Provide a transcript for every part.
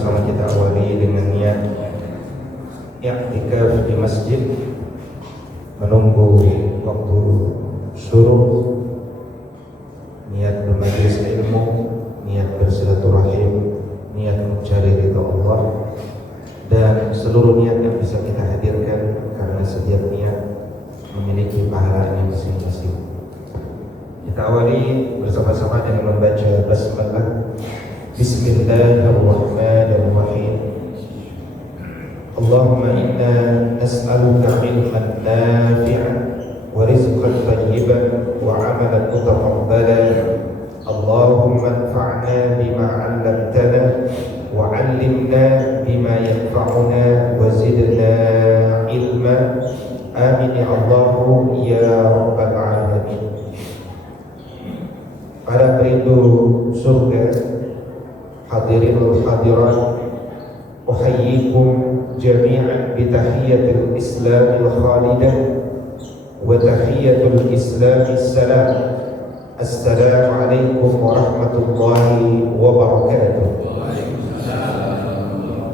sama-sama kita awali dengan niat i'tikaf di masjid, menunggu waktu syuruk, niat bermajelis ilmu, niat bersilaturahim, niat mencari ridha Allah, dan seluruh niat yang bisa kita hadirkan karena setiap niat memiliki pahalanya masing-masing. Kita awali bersama-sama dengan membaca basmalah. Bismillahirrahmanirrahim. Allahumma inna nas'aluka ilman nafi'an wa rizqan tayyiban wa 'amalan mutaqabbalan. Allahumma anfa'na bima 'allamtana wa 'allimna bima yanfa'una wa zidna ilma. Amin ya Allah ya rabbal alamin. Para perindu surga, hadirin wal hadirat, uhayyikum jami'an bi tahiyyatil islamil khalidah wa tahiyyatul islamis salam. Assalamu alaikum warahmatullahi wabarakatuh.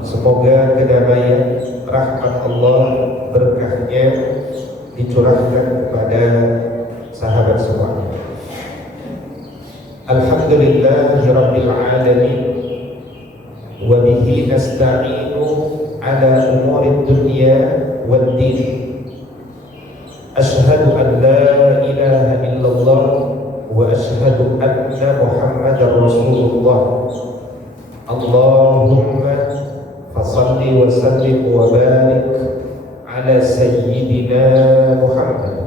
Semoga kedamaian, rahmat Allah, berkahnya dicurahkan kepada sahabat semuanya. Alhamdulillahi rabbil alamin, wa bihi nasta'inu ala umurid dunya wad din. Ashhadu an la ilaha illallah wa ashhadu anna Muhammadar Rasulullah. Allahumma fasalli wa sallim wa barik ala sayyidina Muhammad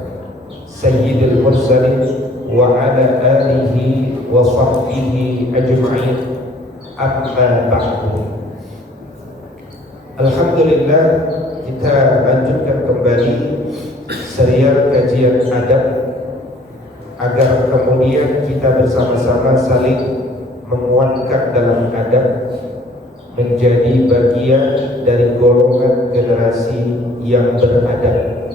sayyidil mursalin wa ala alihi wa sahbihi ajma'in. Amma ba'du. Alhamdulillah, kita lanjutkan kembali serial kajian adab agar kemudian kita bersama-sama saling menguatkan dalam adab, menjadi bagian dari golongan generasi yang beradab.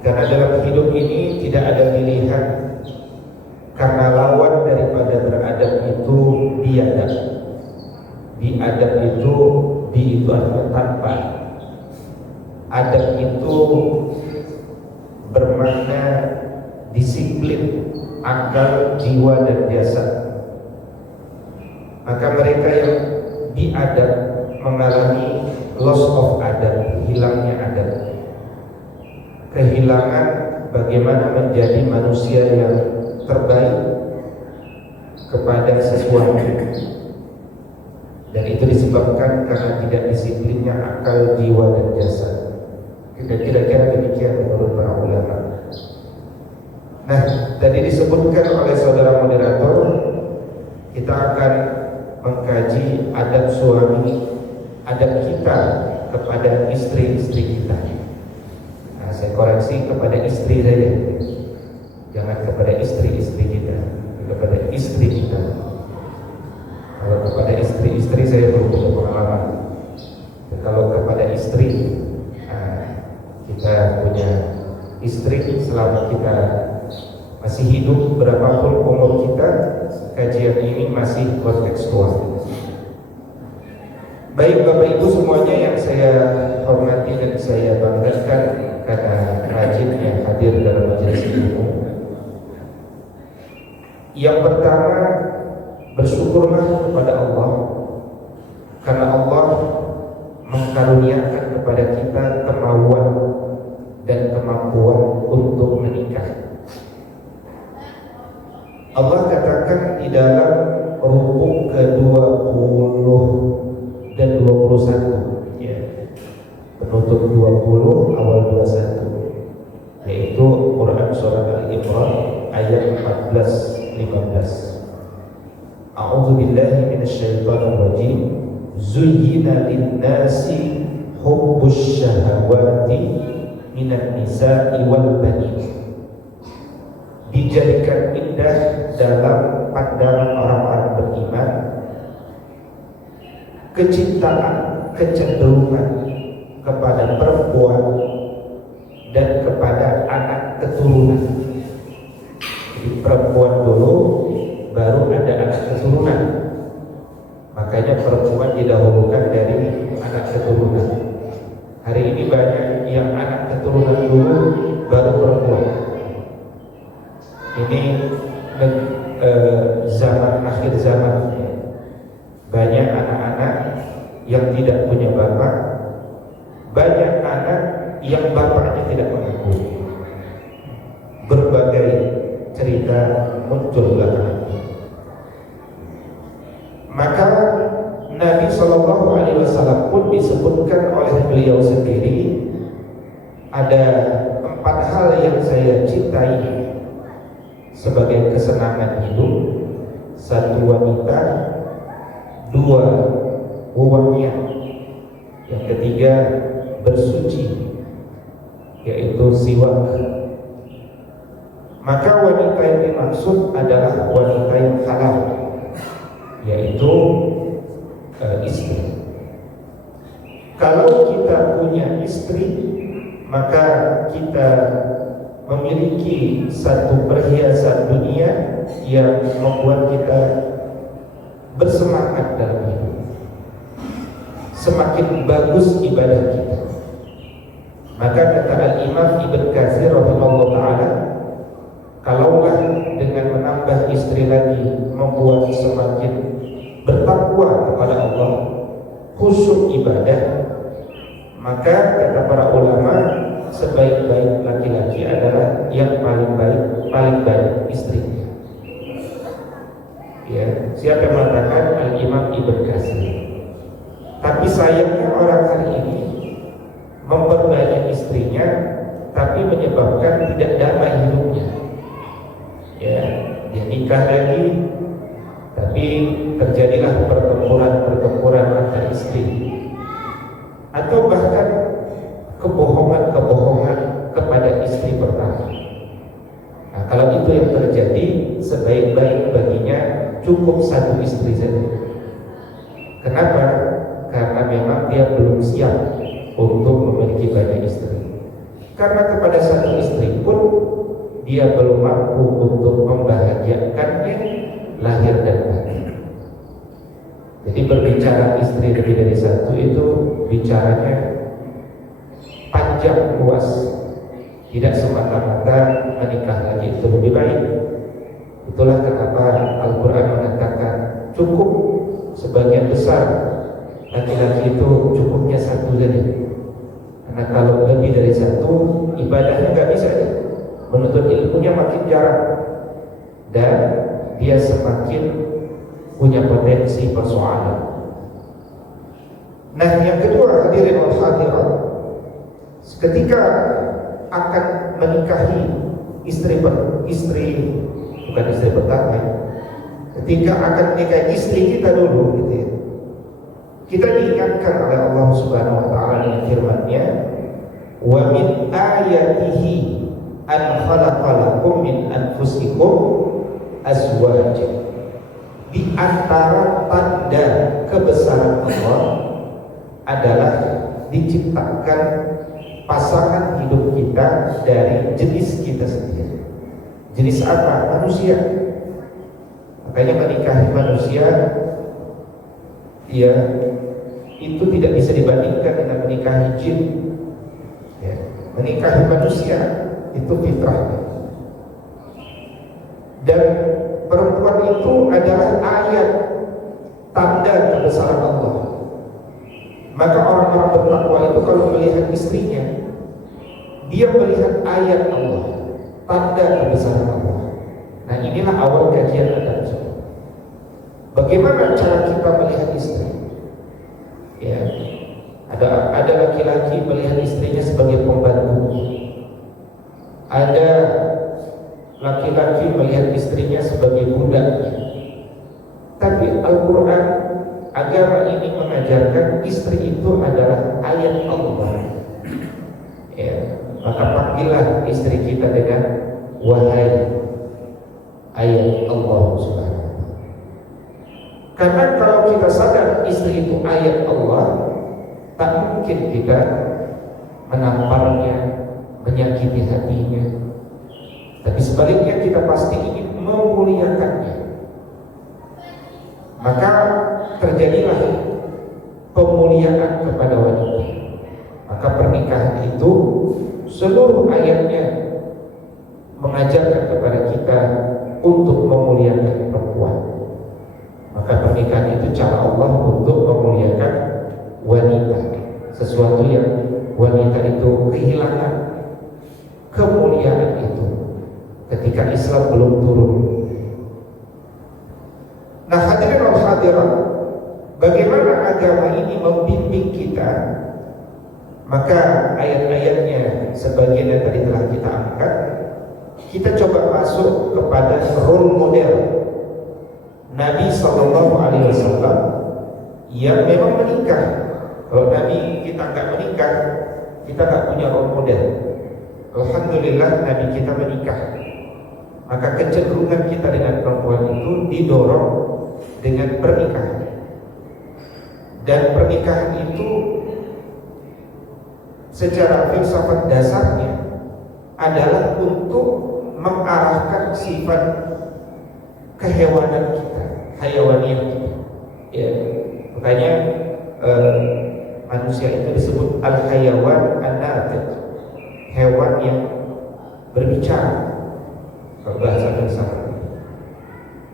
Karena dalam hidup ini tidak ada pilihan, karena lawan daripada beradab itu biadab. Biadab itu bi itu artinya tanpa. Adab itu bermakna disiplin akal, jiwa dan jasad. Maka mereka yang biadab mengalami loss of adab, hilangnya adab, kehilangan bagaimana menjadi manusia yang terbaik kepada sesuatu, dan itu disebabkan karena tidak disiplinnya akal, jiwa dan jasad. Kira-kira demikian menurut para ulama. Nah, tadi disebutkan oleh saudara moderator, kita akan mengkaji adab suami, adab kita kepada istri-istri kita. Nah, saya koreksi, kepada istri saja, jangan kepada istri-istri kita, kepada istri kita. Kalau kepada istri-istri saya belum punya pengalaman. Kalau kepada istri, kita punya istri selama kita masih hidup, berapapun umur kita, kajian ini masih kontekstual. Baik Bapak Ibu semuanya yang saya hormati dan saya banggakan karena rajinnya hadir dalam majelis ilmu. Yang pertama, bersyukurlah kepada Allah karena Allah mengkaruniakan kepada kita kemauan dan kemampuan untuk menikah. Allah katakan di dalam rukuk ke-20 dan 21, ya, penutup 20, awal 21, yaitu Quran surah Al-Imran ayat 14-15. A'udzu billahi minasyaitonir rajim. Zuyyina lin-nasi hubbus syahawati minan nisa'i wal banin. Dijadikan indah dalam pandangan orang-orang beriman kecintaan, kecenderungan kepada perempuan dan kepada anak keturunan. Jadi perempuan dulu, baru ada anak keturunan. Makanya perempuan didahulukan dari anak keturunan. Hari ini banyak yang anak keturunan dulu baru perempuan. Ini zaman akhir zaman, banyak anak-anak yang tidak punya bapak, banyak anak yang bapaknya tidak mengakui. Berbagai cerita muncul belakangan. Maka Nabi SAW pun disebutkan oleh beliau sendiri, ada 4 hal yang saya cintai sebagai kesenangan hidup: 1 wanita, 2 wewangian, yang ketiga bersuci, yaitu siwak. Maka wanita yang dimaksud adalah wanita yang halal, yaitu istri. Kalau kita punya istri, maka kita memiliki satu perhiasan dunia yang membuat kita bersemangat dalam hidup. Semakin bagus ibadah kita. Maka kata Al-Imam Ibn Katsir rahimahullah ta'ala, kalaulah dengan menambah istri lagi membuat semakin bertakwa kepada Allah, khusyuk ibadah, maka kata para ulama, sebaik-baik laki-laki adalah yang paling baik istrinya. Ya, siapa yang mengatakan? Al-Imam Ibn Katsir. Tapi sayangnya orang hari ini memperbanyak istrinya, tapi menyebabkan tidak damai hidupnya. Ya, dia nikah lagi, tapi terjadilah pertempuran antar istri, atau bahkan kebohongan kepada istri pertama. Nah, kalau itu yang terjadi, sebaik-baik baginya cukup 1 istri saja. Kenapa? Karena memang dia belum siap untuk memiliki banyak istri. Karena kepada 1 istri pun dia belum mampu untuk membahagiakannya lahir dan batin. Jadi berbicara istri lebih dari 1 itu bicaranya panjang luas. Tidak semata-mata menikah lagi itu lebih baik. Itulah kenapa Al-Quran mengatakan cukup sebagian besar laki-laki itu cukupnya 1 saja. Karena kalau lebih dari 1, ibadahnya nggak bisa ya. Menuntut ilmunya makin jarang, dan dia semakin punya potensi persoalan. Nah, yang kedua, hadirin wal hadirat, ketika akan menikahi istri pertama, ketika akan menikahi istri kita dulu, gitu ya, kita diingatkan oleh Allah Subhanahu wa taala dengan firman-Nya, wa min ayatihi an khalaqalakum min anfusikum azwajan. Di antara tanda kebesaran Allah adalah diciptakan pasangan hidup kita dari jenis kita sendiri. Jenis apa? Manusia. Makanya menikahi manusia, ya, itu tidak bisa dibandingkan dengan menikahi jin. Ya, menikahi manusia itu fitrah. Dan perempuan itu adalah ayat tanda kebesaran Allah. Maka orang-orang bertakwa itu kalau melihat istrinya, dia melihat ayat Allah, tanda kebesaran Allah. Nah, inilah awal kajian adab. Bagaimana cara kita melihat istri? Ya, ada laki-laki melihat istrinya sebagai pembantu. Ada laki-laki melihat istrinya sebagai budaknya. Tapi Al-Quran, agama ini mengajarkan istri itu adalah ayat Allah. Ya, maka panggillah istri kita dengan wahai ayat Allah Subhanahu. Karena kalau kita sadar istri itu ayat Allah, tak mungkin kita menamparnya, menyakiti hatinya. Tapi sebaliknya kita pasti ingin memuliakannya. Maka terjadilah untuk memuliakan perempuan. Maka pernikahan itu cara Allah untuk memuliakan wanita, sesuatu yang wanita itu kehilangan kemuliaan itu ketika Islam belum turun. Nah, hadirin wal hadirat, bagaimana agama ini membimbing kita? Maka ayat-ayatnya sebagian yang tadi telah kita angkat, kita coba masuk kepada role model Nabi Sallallahu Alaihi Wasallam yang memang menikah. Kalau Nabi kita nggak menikah, kita nggak punya role model. Alhamdulillah Nabi kita menikah. Maka kecenderungan kita dengan perempuan itu didorong dengan pernikahan. Dan pernikahan itu secara filsafat dasarnya adalah untuk mengarahkan sifat kehewanan kita, hayawaniyah kita. Ya, makanya manusia itu disebut al-hayawan an-natiq, hewan yang berbicara. Bahasa filsafat.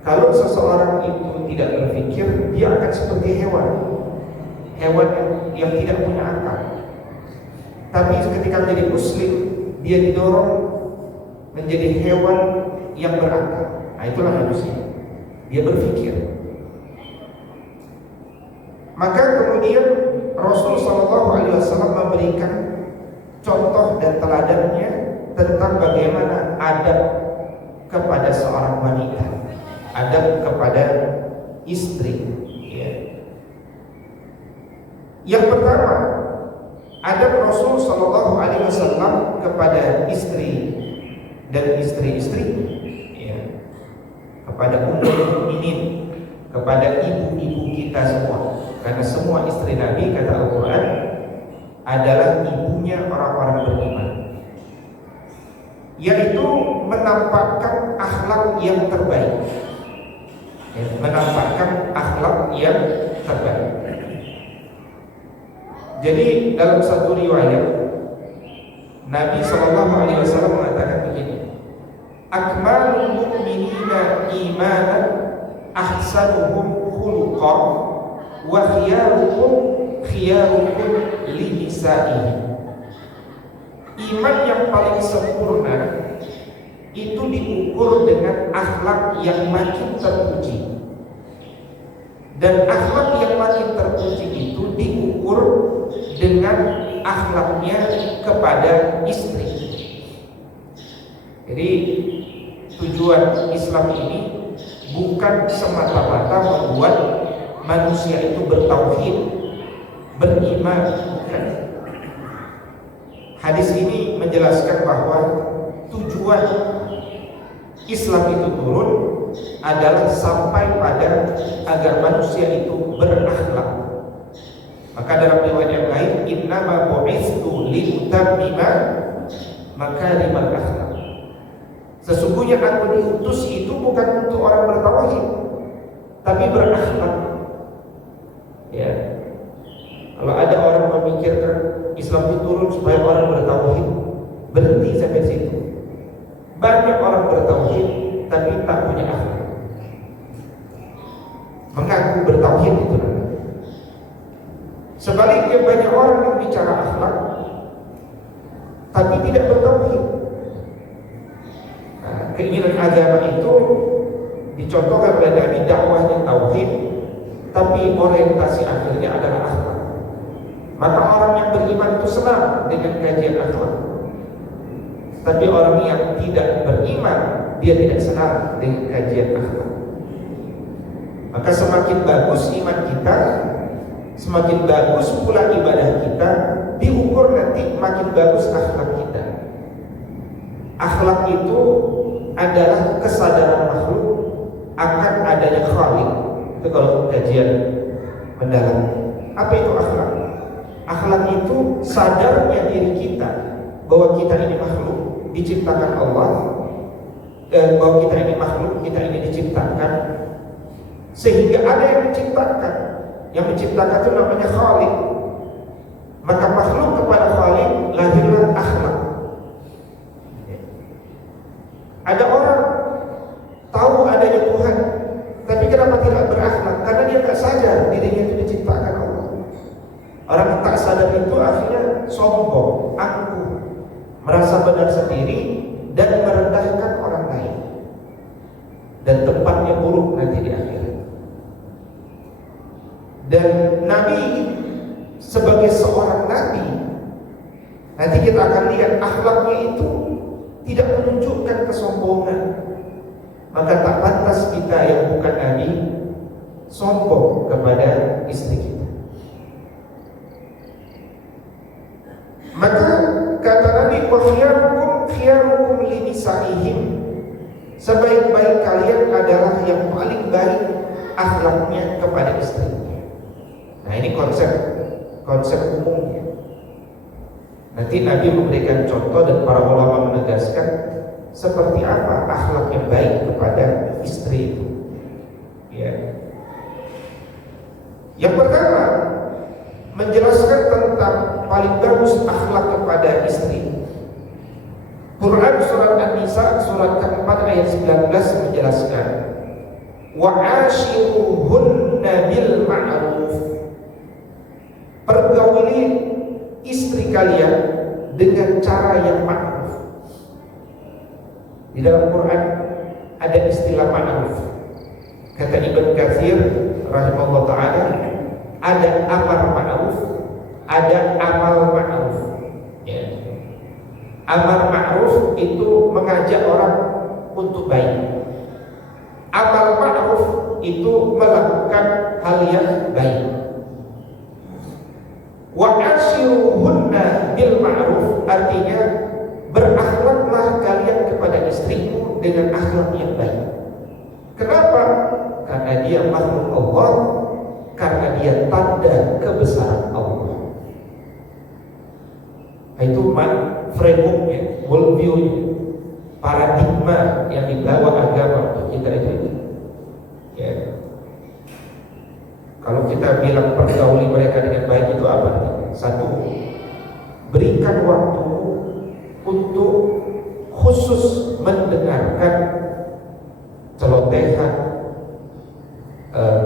Kalau seseorang itu tidak berpikir, dia akan seperti hewan yang tidak punya akal. Tapi ketika menjadi muslim, dia didorong menjadi hewan yang berakal. Nah, itulah manusia. Dia berpikir. Maka kemudian Rasul Shallallahu Alaihi Wasallam memberikan contoh dan teladannya tentang bagaimana adab kepada seorang wanita, adab kepada istri. Ya. Yang pertama, adab Rasul Shallallahu Alaihi Wasallam kepada istri dan istri-istri, ya, kepada ummul mukminin, kepada ibu-ibu kita semua. Karena semua istri Nabi, kata Al-Quran, adalah ibunya orang-orang beriman, yaitu menampakkan akhlak yang terbaik, ya, menampakkan akhlak yang terbaik. Jadi dalam satu riwayat Nabi SAW mengatakan begini: akmalul mu'minina imanan ahsanuhum khuluqan wa khiyarukum li nisa'ihim. Iman yang paling sempurna itu diukur dengan akhlak yang makin terpuji, dan akhlak yang makin terpuji itu diukur dengan akhlaknya kepada istri. Jadi tujuan Islam ini bukan semata-mata membuat manusia itu bertauhid, beriman, bukan. Hadis ini menjelaskan bahwa tujuan Islam itu turun adalah sampai pada agar manusia itu berakhlak. Maka dalam riwayat yang lain, innama bu'itsu liutammima makarimal akhlak. Sesungguhnya aku diutus itu bukan untuk orang bertauhid, tapi berakhlak. Ya. Kalau ada orang memikirkan Islam itu turun supaya orang bertauhid, berhenti sampai situ. Banyak orang bertauhid tapi tak punya akhlak. Mengaku bertauhid itu. Sebaliknya banyak orang yang bicara akhlak tapi tidak bertauhid. Nah, keinginan agama itu dicontohkan oleh Nabi, dakwahnya tauhid, tapi orientasi akhirnya adalah akhlak. Maka orang yang beriman itu senang dengan kajian akhlak, tapi orang yang tidak beriman, dia tidak senang dengan kajian akhlak. Maka semakin bagus iman kita, semakin bagus pula ibadah kita, diukur nanti makin bagus akhlak kita. Akhlak itu adalah kesadaran makhluk akan adanya Khalik. Itu kalau kajian mendalam. Apa itu akhlak? Akhlak itu sadarnya diri kita bahwa kita ini makhluk diciptakan Allah, dan bahwa kita ini makhluk, kita ini diciptakan, sehingga ada yang menciptakan. Yang menciptakan itu namanya Khalik. Maka makhluk kepada Khalik lahirlah akhlak. Ada orang tahu dan tempatnya buruk nanti di akhirat. Dan Nabi sebagai seorang Nabi, nanti kita akan lihat akhlaknya itu tidak menunjukkan kesombongan. Maka tak pantas kita yang bukan Nabi sombong kepada istri kita. Maka kata Nabi, wa khiyarukum li nisaihim, sebaik-baik kalian adalah yang paling baik akhlaknya kepada istrinya. Nah, ini konsep umumnya. Nanti Nabi memberikan contoh dan para ulama menegaskan seperti apa akhlak yang baik kepada istri itu. Ya. Yang pertama, menjelaskan tentang paling bagus akhlak kepada istri. Quran surat An-Nisa surat keempat ayat 19 menjelaskan, wa ashiruhunna bil ma'ruf, pergauli istri kalian dengan cara yang ma'ruf. Di dalam Quran ada istilah ma'ruf. Kata Ibnu Katsir rahimahullah ta'ala, ada amar ma'ruf, ada amal ma'ruf. Ya. Amar ma'ruf itu mengajak orang untuk baik. Amal ma'ruf itu melakukan hal yang baik. Wa ashiruhunna bil ma'ruf artinya berakhlaklah kalian kepada istrimu dengan akhlak yang baik. Kenapa? Karena dia makhluk Allah, karena dia tanda kebesaran Allah. Itu frameworknya, worldview-nya, paradigma yang dibawa agama untuk kita itu. Ya. Kalau kita bilang pergauli mereka dengan baik itu apa? Satu, berikan waktu untuk khusus mendengarkan celotehan,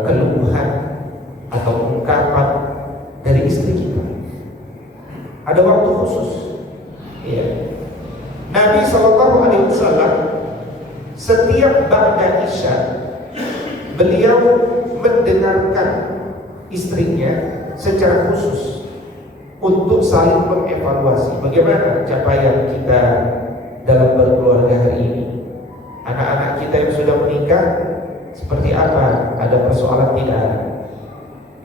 keluhan atau ungkapan dari istri kita. Ada waktu khusus. Ya. Nabi SAW setiap ba'da Isya beliau mendengarkan istrinya secara khusus untuk saling mengevaluasi bagaimana capaian kita dalam berkeluarga hari ini. Anak-anak kita yang sudah menikah seperti apa? Ada persoalan tidak?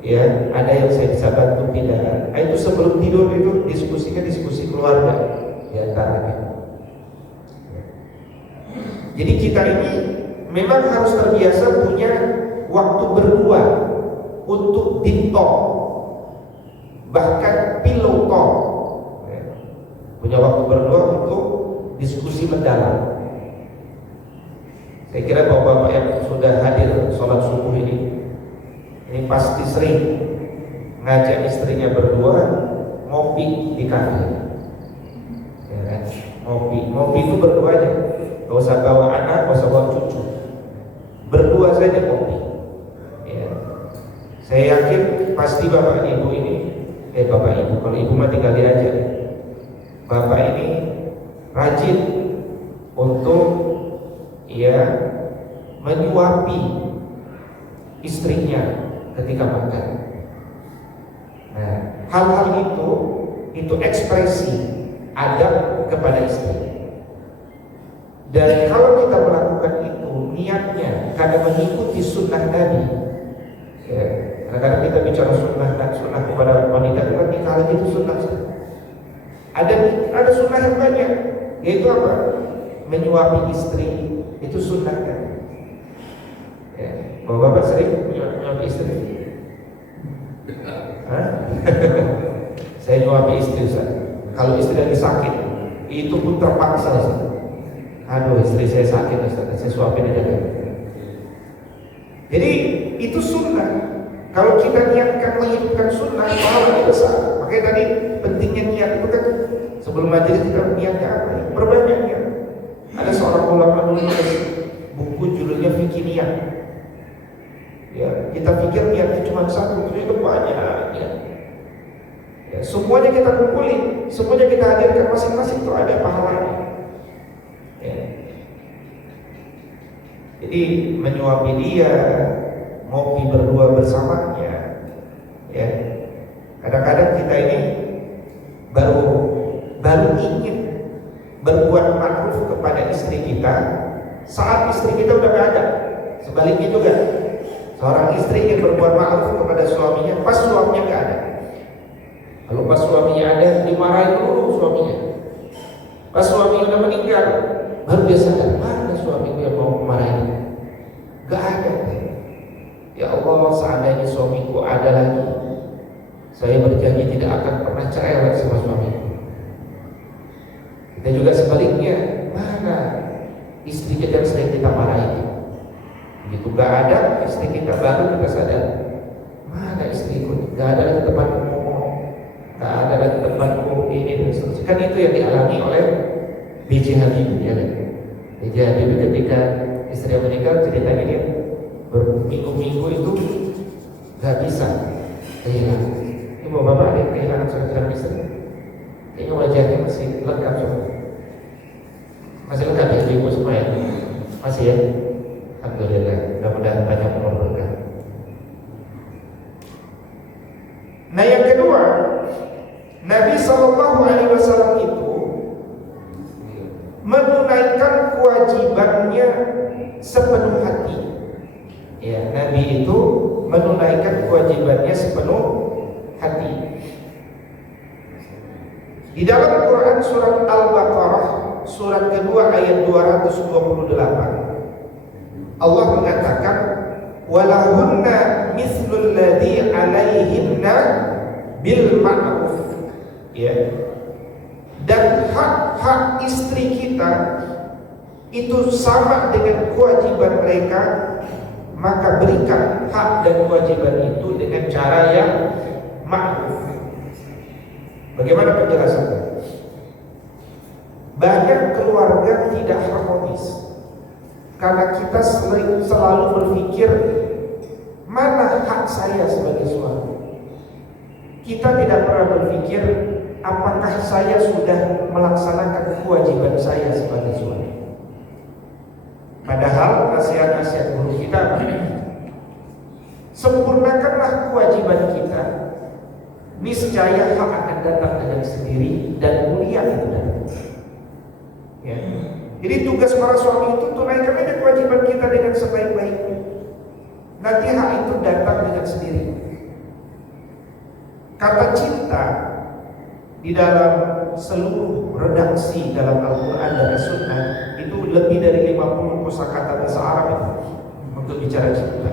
Ya, ada yang saya bisa bantu tidak? Itu sebelum tidur itu diskusi keluarga di antaranya. Jadi kita ini memang harus terbiasa punya waktu berdua untuk deep talk, bahkan pillow talk. Punya waktu berdua untuk diskusi mendalam. Saya kira bapak-bapak yang sudah hadir sholat subuh ini pasti sering ngajak istrinya berdua ngopi di kafe. Ya kan? Ngopi itu berdua aja. Gak usah bawa anak, gak usah bawa cucu, berdua saja kopi. Ya. Saya yakin pasti bapak ibu ini, bapak ibu, kalau ibu mah tinggal aja. Bapak ini rajin untuk menyuapi istrinya ketika makan. Nah, hal-hal itu ekspresi adab kepada istri. Dan kalau kita melakukan itu niatnya karena mengikuti sunnah Nabi. Ya, kadang-kadang kita bicara sunnah kepada wanita, bukan nikah lagi itu sunnah. Ada sunnah yang banyak, yaitu apa? Menyuapi istri, itu sunnah kan? Ya, bapak sering menyuapi istri? Saya nyuapi istri, Ustaz. Kalau istri lagi sakit, itu pun terpaksa, Ustaz. Aduh, istri saya sakit, Ustaz, saya suapin aja. Jadi itu sunnah. Kalau kita niatkan menghidupkan sunnah, pahalanya besar. Makanya tadi pentingnya niat itu kan. Sebelum majelis kita niatnya apa? Perbanyak niat. Ada seorang ulama menulis buku judulnya Fikih Niat. Ya, kita pikir niatnya cuma satu, ternyata banyak. Ya, semuanya kita kumpulin, semuanya kita hadirkan masing-masing itu ada pahalanya. Ya. Jadi menyuapi dia, ngopi berdua bersamanya, ya. Kadang-kadang kita ini baru ingin berbuat ma'ruf kepada istri kita saat istri kita udah gak ada. Sebaliknya juga, seorang istri ingin berbuat ma'ruf kepada suaminya pas suaminya gak ada. Kalau pas suaminya ada, dimarahin dulu suaminya. Pas suaminya udah meninggal, baru dia sadar, mana suamiku yang mau memarahin? Gak ada. Ya Allah, seandainya suamiku ada lagi, saya berjanji tidak akan pernah cerewet sama suamiku. Kita juga sebaliknya, mana istri kita yang sering kita marahin? Begitu gak ada istri kita, baru kita sadar, mana istriku? Gak ada lagi tempatku ngomong, gak ada lagi tempatku ini dan seterusnya. Kan itu yang dialami oleh B.J. Habibie, ya kan? B.J. Habibie ketika istri meninggal, ceritanya dia berminggu-minggu itu gak bisa kehilangan. Ini bapak ada yang kehilangan seorang istri, kayaknya wajahnya masih lengkap semua. Masih lengkap ya ibu semua ya? Masih ya? Alhamdulillah, mudah-mudahan banyak umur berkah. Nah yang kedua, Nabi SAW itu menunaikan kewajibannya sepenuh hati. Ya, Nabi itu menunaikan kewajibannya sepenuh hati. Di dalam Quran surat Al-Baqarah surat kedua ayat 228, Allah mengatakan walahunna mithlul ladzi 'alaihinna bil ma'ruf, ya. Dan hak-hak istri kita itu sama dengan kewajiban mereka, maka berikan hak dan kewajiban itu dengan cara yang ma'ruf. Bagaimana penjelasannya? Banyak keluarga tidak harmonis karena kita selalu berpikir mana hak saya sebagai suami. Kita tidak pernah berpikir apakah saya sudah melaksanakan kewajiban saya sebagai suami. Padahal nasihat-nasihat guru kita, sempurnakanlah kewajiban kita, niscaya hak akan datang dengan sendiri dan mulia itu datang. Ya. Jadi tugas para suami itu tunaikan aja kewajiban kita dengan sebaik-baiknya. Nanti hak itu datang dengan sendiri. Kata cinta di dalam seluruh redaksi dalam Al-Quran dan As-Sunnah itu lebih dari 50 kosakata bahasa Arab itu untuk bicara cinta.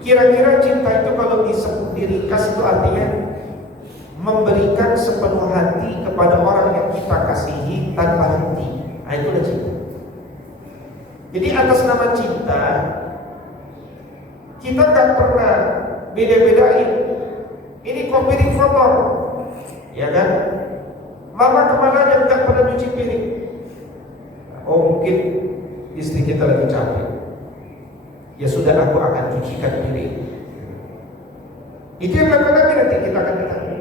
Kira-kira cinta itu kalau diringkas itu artinya memberikan sepenuh hati kepada orang yang kita kasihi tanpa henti. Nah, itu adalah cinta. Jadi atas nama cinta kita gak pernah beda-bedain. Ini kok piring kotor, ya kan? Mama kemana aja gak pernah cuci piring. Oh mungkin istri kita lagi capek. Ya sudah, aku akan cucikan piring. Itu yang lakukan Nabi, nanti kita akan ditanya.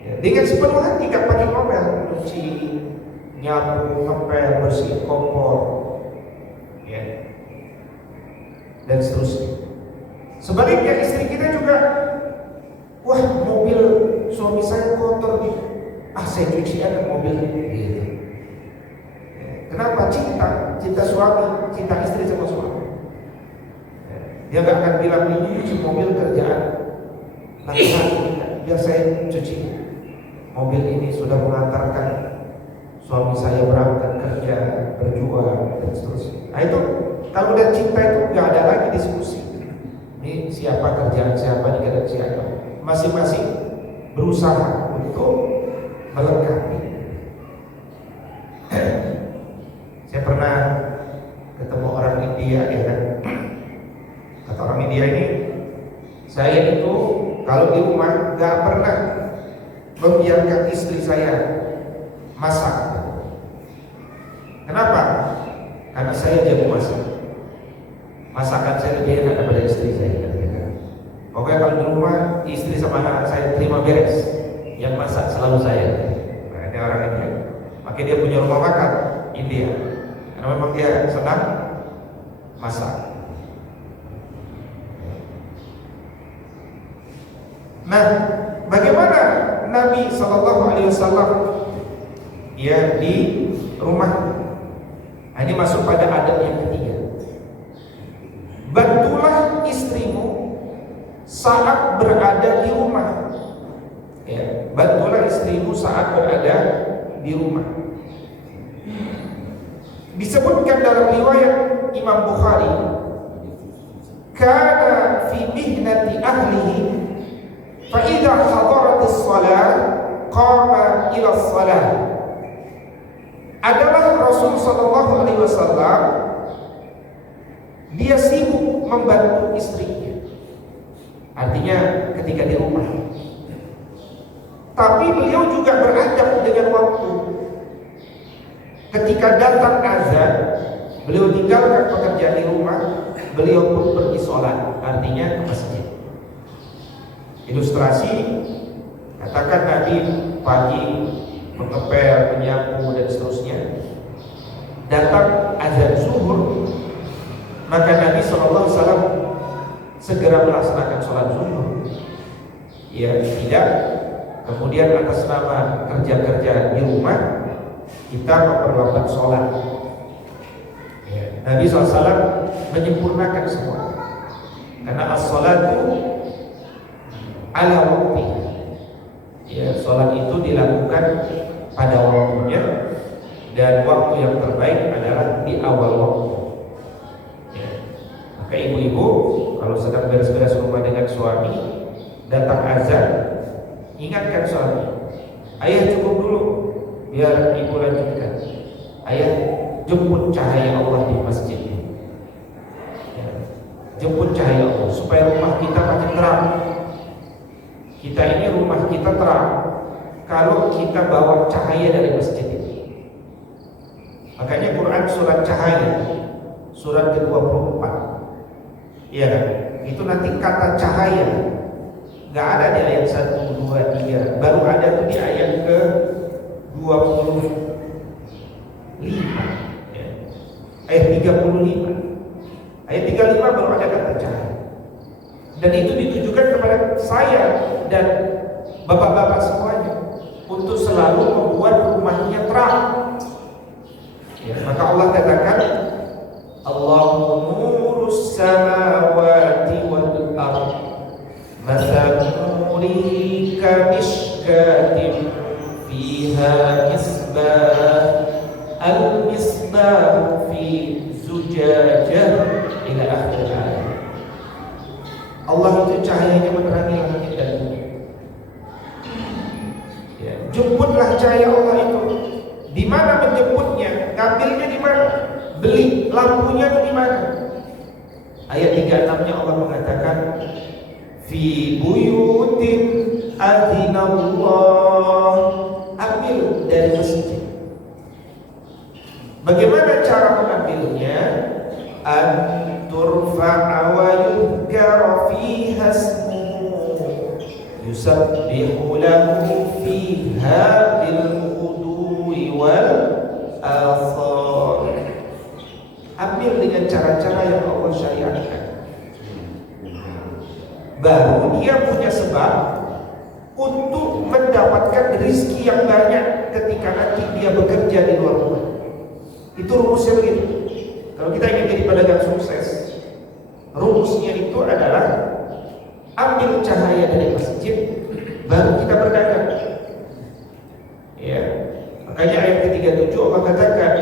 Ya, dengan sepenuh hati, gak pakai ngomel, cuci, nyapu, ngepel, bersih kompor, ya, dan seterusnya. Sebaliknya istri kita juga, wah mobil suami saya kotor gitu, saya cuci aja mobil gitu. Kenapa? Cinta suami, cinta istri sama suami. Dia gak akan bilang ini cuci mobil kerjaan laki-laki, biar saya cuci. Mobil ini sudah mengantarkan suami saya berangkat kerja, berjuang, dan seterusnya. Nah itu, kalau udah cinta itu gak ada lagi diskusi. Ini siapa kerjaan siapa, ini kerjaan siapa. Masing-masing berusaha untuk melengkapi. Saya pernah ketemu orang India, ya kan. Kata orang India ini, saya itu kalau di rumah gak pernah membiarkan istri saya masak. Kenapa? Karena saya jago masak. Masakan saya lebih enak daripada istri saya. Pokoknya kalau di rumah istri sama anak saya terima beres, yang masak selalu saya. Nah, ini orang India. Makanya dia punya rumah makan India. karena memang dia senang masak. Nah, bagaimana Nabi SAW ya di rumah? Ini masuk pada adab yang ketiga. Bantulah istrimu saat berada di rumah. Ya, bantulah istrimu saat berada di rumah. Disebutkan dalam riwayat Imam Bukhari, kana fi mihnati ahlihi fa idza hadaratis shalah qama ila shalah. Adalah Rasul sallallahu alaihi wasallam, dia sibuk membantu istrinya. Artinya ketika di rumah. Tapi beliau juga beradab dengan waktu. Ketika datang azan, beliau tinggalkan pekerjaan di rumah, beliau pun pergi sholat, artinya ke masjid. Ilustrasi, katakan Nabi pagi mengepel, menyapu dan seterusnya. Datang azan zuhur, maka Nabi SAW segera melaksanakan sholat zuhur. Ya tidak. Kemudian atas nama kerja-kerja di rumah kita memperlambat sholat. Ya, Nabi SAW menyempurnakan semua. Karena as-sholatu ala waktu. Ya, sholat itu dilakukan pada waktunya, dan waktu yang terbaik adalah di awal waktu. Ya. Maka ibu-ibu kalau sedang beres-beres rumah dengan suami, datang azan, ingatkan suami, ayah cukup dulu, biar ibu lanjutkan. Ayah jemput cahaya Allah di masjid. Ya. Jemput cahaya Allah supaya rumah kita makin terang. Kita ini rumah kita terang kalau kita bawa cahaya dari masjid ini. Makanya Quran surat cahaya, surat ke-24, ya kan? Itu nanti kata cahaya nggak ada di ayat 1, 2, 3, baru ada tuh di ayat ke-25, ya. Ayat 35. Ayat 35 baru ada kata cahaya. Dan itu ditujukan kepada saya dan bapak-bapak semuanya untuk selalu membuat rumahnya terang. Ya, maka Allah katakan, Allahu nurus samawati wal ardh. Mathamurihi kamishkatin fiha misbah, al-misbah fi zujajah, ila akhir ayat. Allah itu cahayanya menerangi langit dan bumi. Ya, jemputlah cahaya Allah itu. Di mana menjemputnya? Ngambilnya di mana? Beli lampunya itu di mana? Ayat 36-nya Allah mengatakan, fi buyutin adzinallah, ambil dari masjid. Bagaimana cara mengambilnya? An turfa'a wa yudhkara fiha ismuhu yusabbihu lahu fiha bil ghudwi wal asar. Ambil dengan cara-cara yang Allah syariatkan. Baru dia punya sebab untuk mendapatkan rezeki yang banyak ketika nanti dia bekerja di luar rumah. Itu rumusnya begitu. Kalau kita ingin jadi pedagang sukses, rumusnya itu adalah ambil cahaya dari masjid, baru kita berdagang. Ya, makanya ayat ke-37 Allah katakan,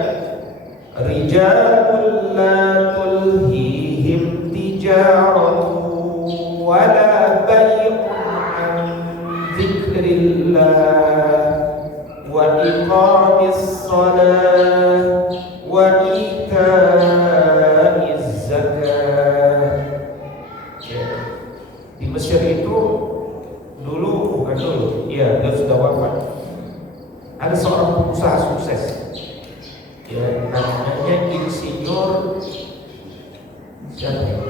rijalul la tulhihim tijaratu wala bay'un an dzikrillah wa iqamis shalah wa ita'iz zakah. Ya. Di Mesir itu dulu, bukan dulu, ya dia sudah wafat, ada seorang pengusaha sukses, ya namanya Insinyur siapa ya?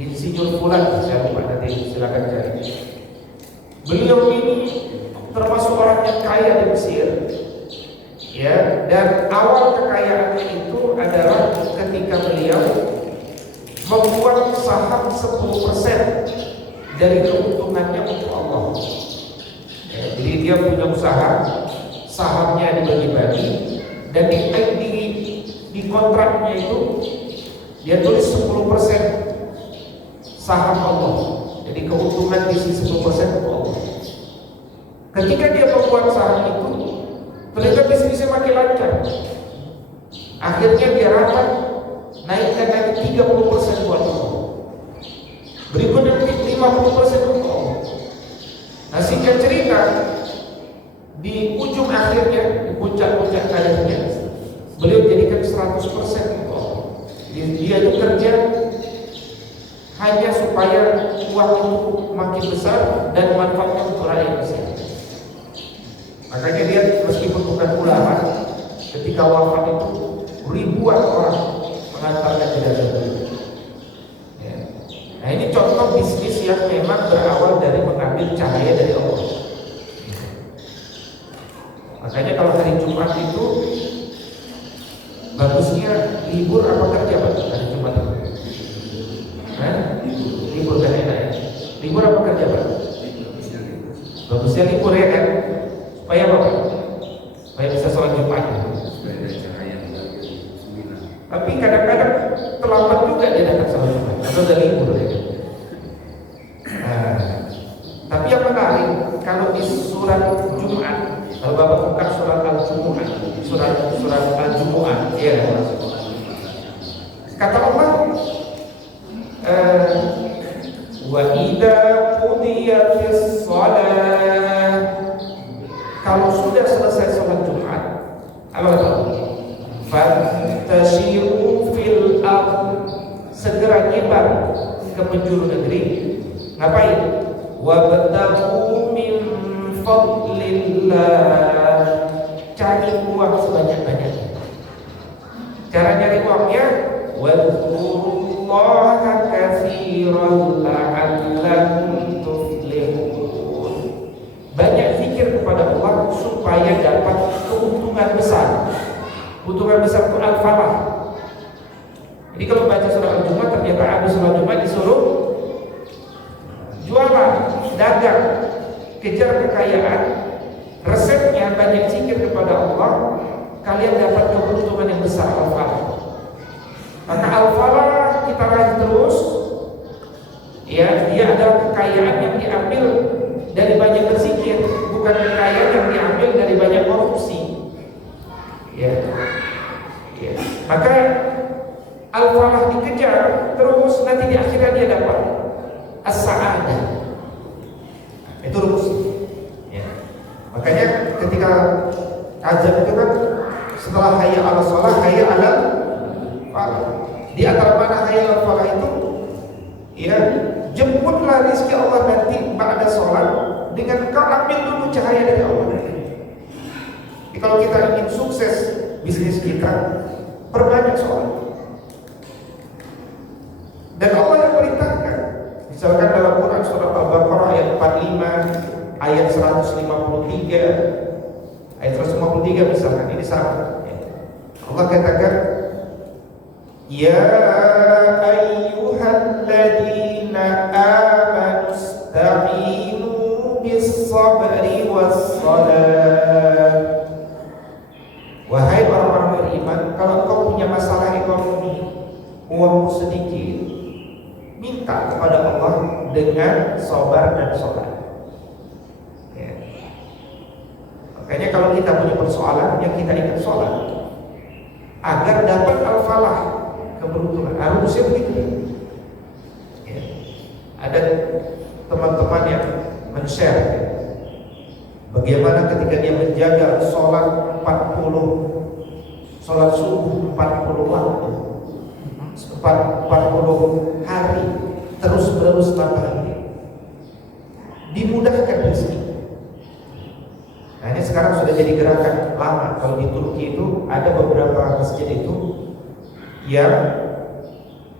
Insinyur Fulan, saya lupa, nanti silakan cari. Beliau ini termasuk orang yang kaya di Mesir. Ya, dan awal kekayaannya itu adalah ketika beliau membuat saham 10% dari keuntungannya untuk Allah. Ya, jadi dia punya usaha, sahamnya dibagi-bagi, dan di kontraknya itu dia tulis 10% saham Allah. Jadi keuntungan di 10% untuk Allah. Ketika dia membuat saham itu, ternyata bisnisnya makin lancar. Akhirnya dia rapat naikkan lagi 30% buat Allah. Berikutnya 50% untuk Allah. Nah, singkat cerita, di ujung akhirnya, di puncak-puncak karirnya, beliau jadikan 100% untuk Allah. Dia itu kerja hanya supaya uang itu makin besar dan manfaatnya untuk rakyat besar. Makanya dia meskipun bukan ulama, ketika wafat itu ribuan orang mengantarkan jenazah beliau. Ya. Nah, ini contoh bisnis yang memang berawal dari mengambil cahaya dari Allah. Makanya kalau hari Jumat itu bagusnya libur apa kerja Pak hari Jumat itu? Libur kan enak ya? Libur apa kerja Pak? Bagusnya libur ya kan? Supaya apa Pak? Supaya bisa sholat Jumat. Tapi kadang-kadang terlambat juga dia datang sholat Jumat atau udah libur ya. Nah, tapi yang menarik kalau di surat Jumat, kalau Bapak buka surat Al-Jumu'ah, surat Al-Jumu'ah, ya. Kata Allah, wa idza qudiyatis shalah, kalau sudah selesai sholat Jumat, apa kata Allah? Fantashiru fil ardh, segera nyebar ke penjuru negeri. Ngapain? Wabtaghu min fadlillah, cari uang sebanyak-banyaknya. Cara nyari uangnya, wadhkurullaha katsiran la'allakum tuflihun. Banyak zikir kepada Allah supaya dapat keuntungan besar. Keuntungan besar itu al-falah. Jadi kalau baca surah Al-Jumu'ah, ternyata habis surah Jumat disuruh jualan, dagang, kejar kekayaan. Resepnya banyak zikir kepada Allah, kalian dapat keuntungan yang besar, al-falah. Maka al-falah kita raih terus. Ya, dia adalah kekayaan yang diambil dari banyak berzikir, bukan kekayaan yang diambil dari banyak korupsi. Ya. Maka al-falah dikejar terus, nanti di akhirnya dia dapat as-sa'adah. Itu rumus. Ya. Makanya ketika azan itu kan setelah hayya 'alas shalah, hayya 'alal falah. Di antara mana hayya 'alal falah itu, ya, jemputlah rezeki Allah nanti ba'da sholat dengan kau ambil dulu cahaya dari Allah. Jadi kalau kita ingin sukses bisnis kita, perbanyak sholat. Dan Allah yang perintahkan. Misalkan dalam Quran surah Al-Baqarah ayat 45, ayat 153, ayat 153 misalkan, ini sama. Allah katakan, ya ayyuhalladzina amanu ista'inu bis-sabri was-salah. Wahai orang-orang beriman, kalau kau punya masalah ekonomi, uangmu sedikit, minta kepada Allah dengan sabar dan sholat. Ya. Makanya kalau kita punya persoalan, yang kita ingat sholat agar dapat al-falah, keberuntungan. Harusnya begitu. Ya. Ada teman-teman yang men-share, ya, bagaimana ketika dia menjaga sholat 40, sholat subuh 40 waktu, 40 hari terus-menerus tanpa henti, dimudahkan rezeki. Nah, ini sekarang sudah jadi gerakan lama. Kalau di Turki itu ada beberapa masjid itu yang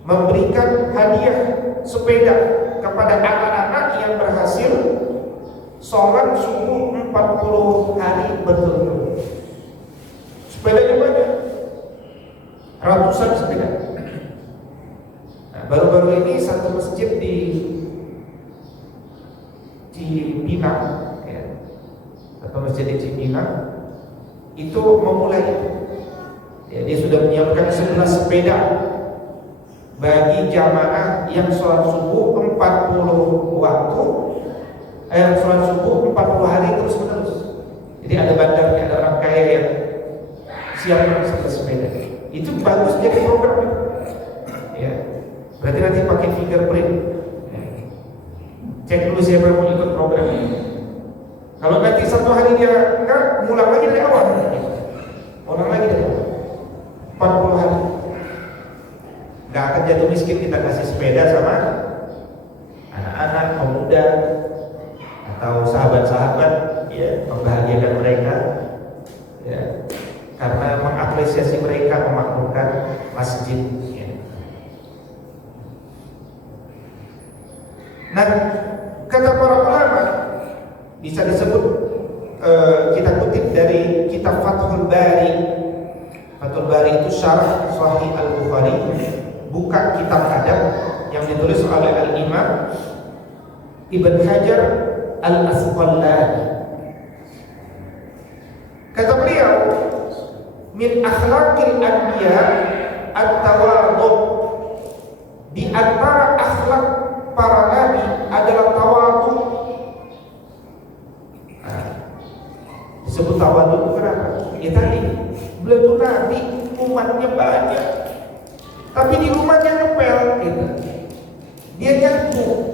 memberikan hadiah sepeda kepada anak-anak yang berhasil sholat subuh 40 hari berturut-turut. Sepedanya banyak, ratusan sepeda. Nah, baru-baru ini satu masjid di Cipinang, ya, satu masjid di Cipinang itu memulai, ya, dia sudah menyiapkan 11 sepeda bagi jamaah yang sholat subuh 40 waktu, sholat subuh 40 hari terus menerus. Jadi ada bandarnya, ada orang kaya yang siap untuk sepeda. Itu bagus jadi program, ya. Berarti nanti pakai fingerprint, ya. Cek dulu siapa yang mau ikut program ini. Kalau nanti satu hari dia enggak, ngulang lagi dari awal, ulang lagi dari awal. 40 hari. Gak akan jatuh miskin kita kasih sepeda sama anak-anak, pemuda, atau sahabat-sahabat, ya, membahagiakan mereka, ya, karena mengapresiasi mereka memakmurkan masjid, ya. Nah, kata para ulama bisa disebut, kita kutip dari kitab Fathul Bari. Fathul Bari itu syarah Sahih Al-Bukhari, bukan kitab adab, yang ditulis oleh Al-Imam Ibn Hajar Al-Asqalani. Kata beliau, min akhlaqil anbiya at-tawadhu, di antara akhlak para nabi adalah tawadhu. Nah, disebut tawadhu itu kenapa? Ya tadi, beliau itu nabi, umatnya banyak, tapi di rumahnya ngepel, gitu. Dia nyapu,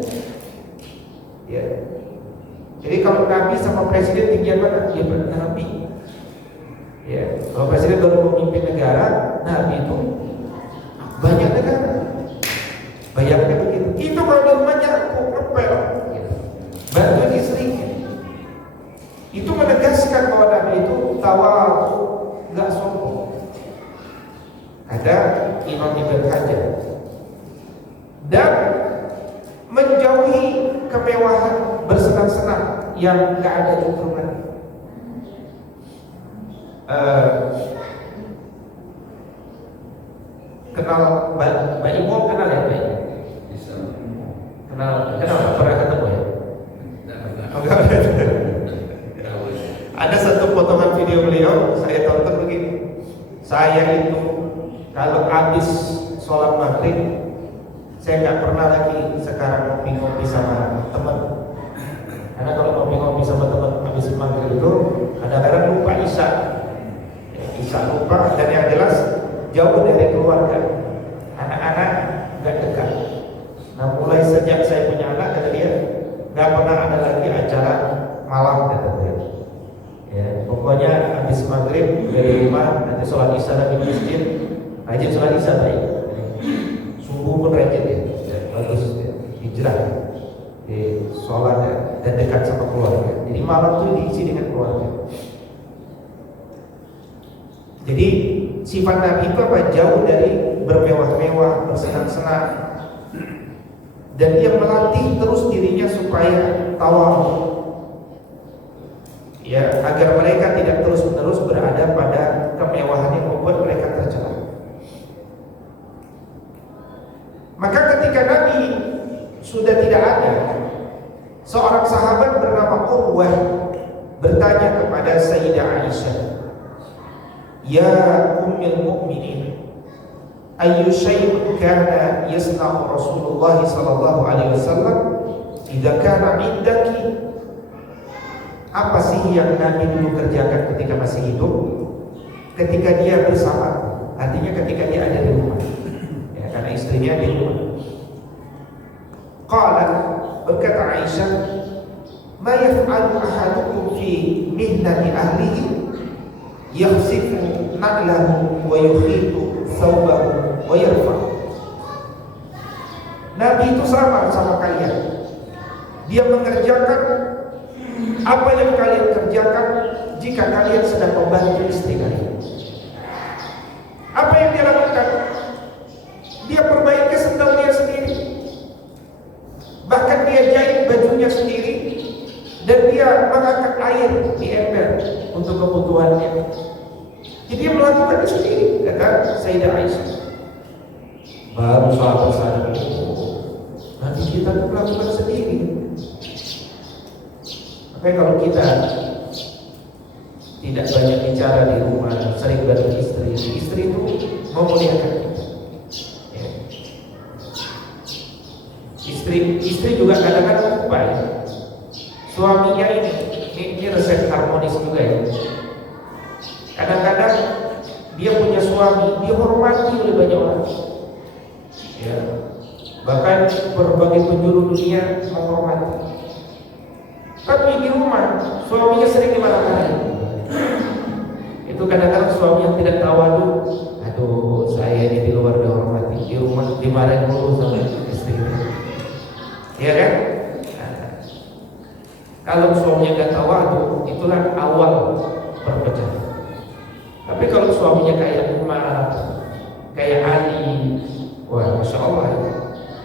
ya. Jadi kalau nabi sama presiden tinggian mana? Dia nabi. Ya, kalau presiden baru memimpin negara, nabi itu banyak negara. Bayangnya begitu. Itu kalau di rumah nyapu, ngepel, gitu. Bantuin istrinya. Itu menegaskan bahwa nabi itu tawadhu, enggak sombong. Ada Imam Ibn Hajar. Dan menjauhi kemewahan bersenang-senang yang gak ada ukuran. Kenal Mbak Ibu, kenal ya Mbak? Kenal pernah ketemu ya? Ada satu potongan video beliau, saya tonton begini. Saya itu kalau habis sholat maghrib, saya nggak pernah lagi sekarang ngopi-ngopi sama teman. Karena kalau ngopi-ngopi sama teman habis maghrib itu kadang-kadang lupa isya lupa, dan yang jelas jauh dari keluarga, anak-anak nggak dekat. Nah, mulai sejak saya punya anak, kata dia, nggak pernah ada lagi acara malam, kata dia. Ya, pokoknya habis maghrib dari rumah, nanti sholat isya lagi di masjid, rajin sholat isya baik. Subuh pun rajin ya, bagus ya. Hijrah di sholat ya, dan dekat sama keluarga. Jadi malam itu diisi dengan keluarga. Jadi sifat Nabi itu apa? Jauh dari bermewah-mewah, bersenang-senang, dan dia melatih terus dirinya supaya tawadhu, ya, agar mereka tidak terus-menerus berada pada kemewahan yang membuat mereka tercela. Maka ketika Nabi sudah tidak ada, seorang sahabat bernama Urwah bertanya kepada Sayyidah Aisyah, "Ya ummul mukminin, ayyu syai'in kana yasna'u Rasulullah sallallahu alaihi wasallam idza kana 'indaki?" Apa sih yang Nabi dulu kerjakan ketika masih hidup? Ketika dia bersama, artinya ketika dia ada di rumah, ya, karena istrinya di rumah. Qala, berkata Aisyah, "Ma yaf'alu ahadukum fi mihnati ahlihi yakhsifu na'lahu wa yukhitu thawbahu wa yarfa." Nabi itu sama kalian. Dia mengerjakan apa yang kalian kerjakan jika kalian sedang membantu istri kalian. Apa yang dia lakukan? Dia perbaiki sendal dia sendiri, bahkan dia jahit bajunya sendiri, dan dia mengangkat air di ember untuk kebutuhannya. Jadi dia melakukannya sendiri, kata Sayyidah Aisyah. Baru sahabat sadar, nanti kita tuh melakukan sendiri. Makanya kalau kita tidak banyak bicara di rumah, sering bantu istri itu memuliakan kita. Ya. Istri juga kadang-kadang lupa ya. Suaminya ini resep harmonis juga ya. Kadang-kadang dia punya suami, dia hormati oleh banyak orang. Ya. Bahkan berbagai penjuru dunia menghormati. Tapi di rumah suaminya sering dimarahin. Itu kadang-kadang suami yang tidak tawadu, aduh saya ini di luar dihormati, di rumah dimarahin dulu sama istri. Iya kan? Nah, kalau suaminya gak tawadu, itulah awal perpecahan. Tapi kalau suaminya kayak Umar, kayak Ali, wah masya Allah.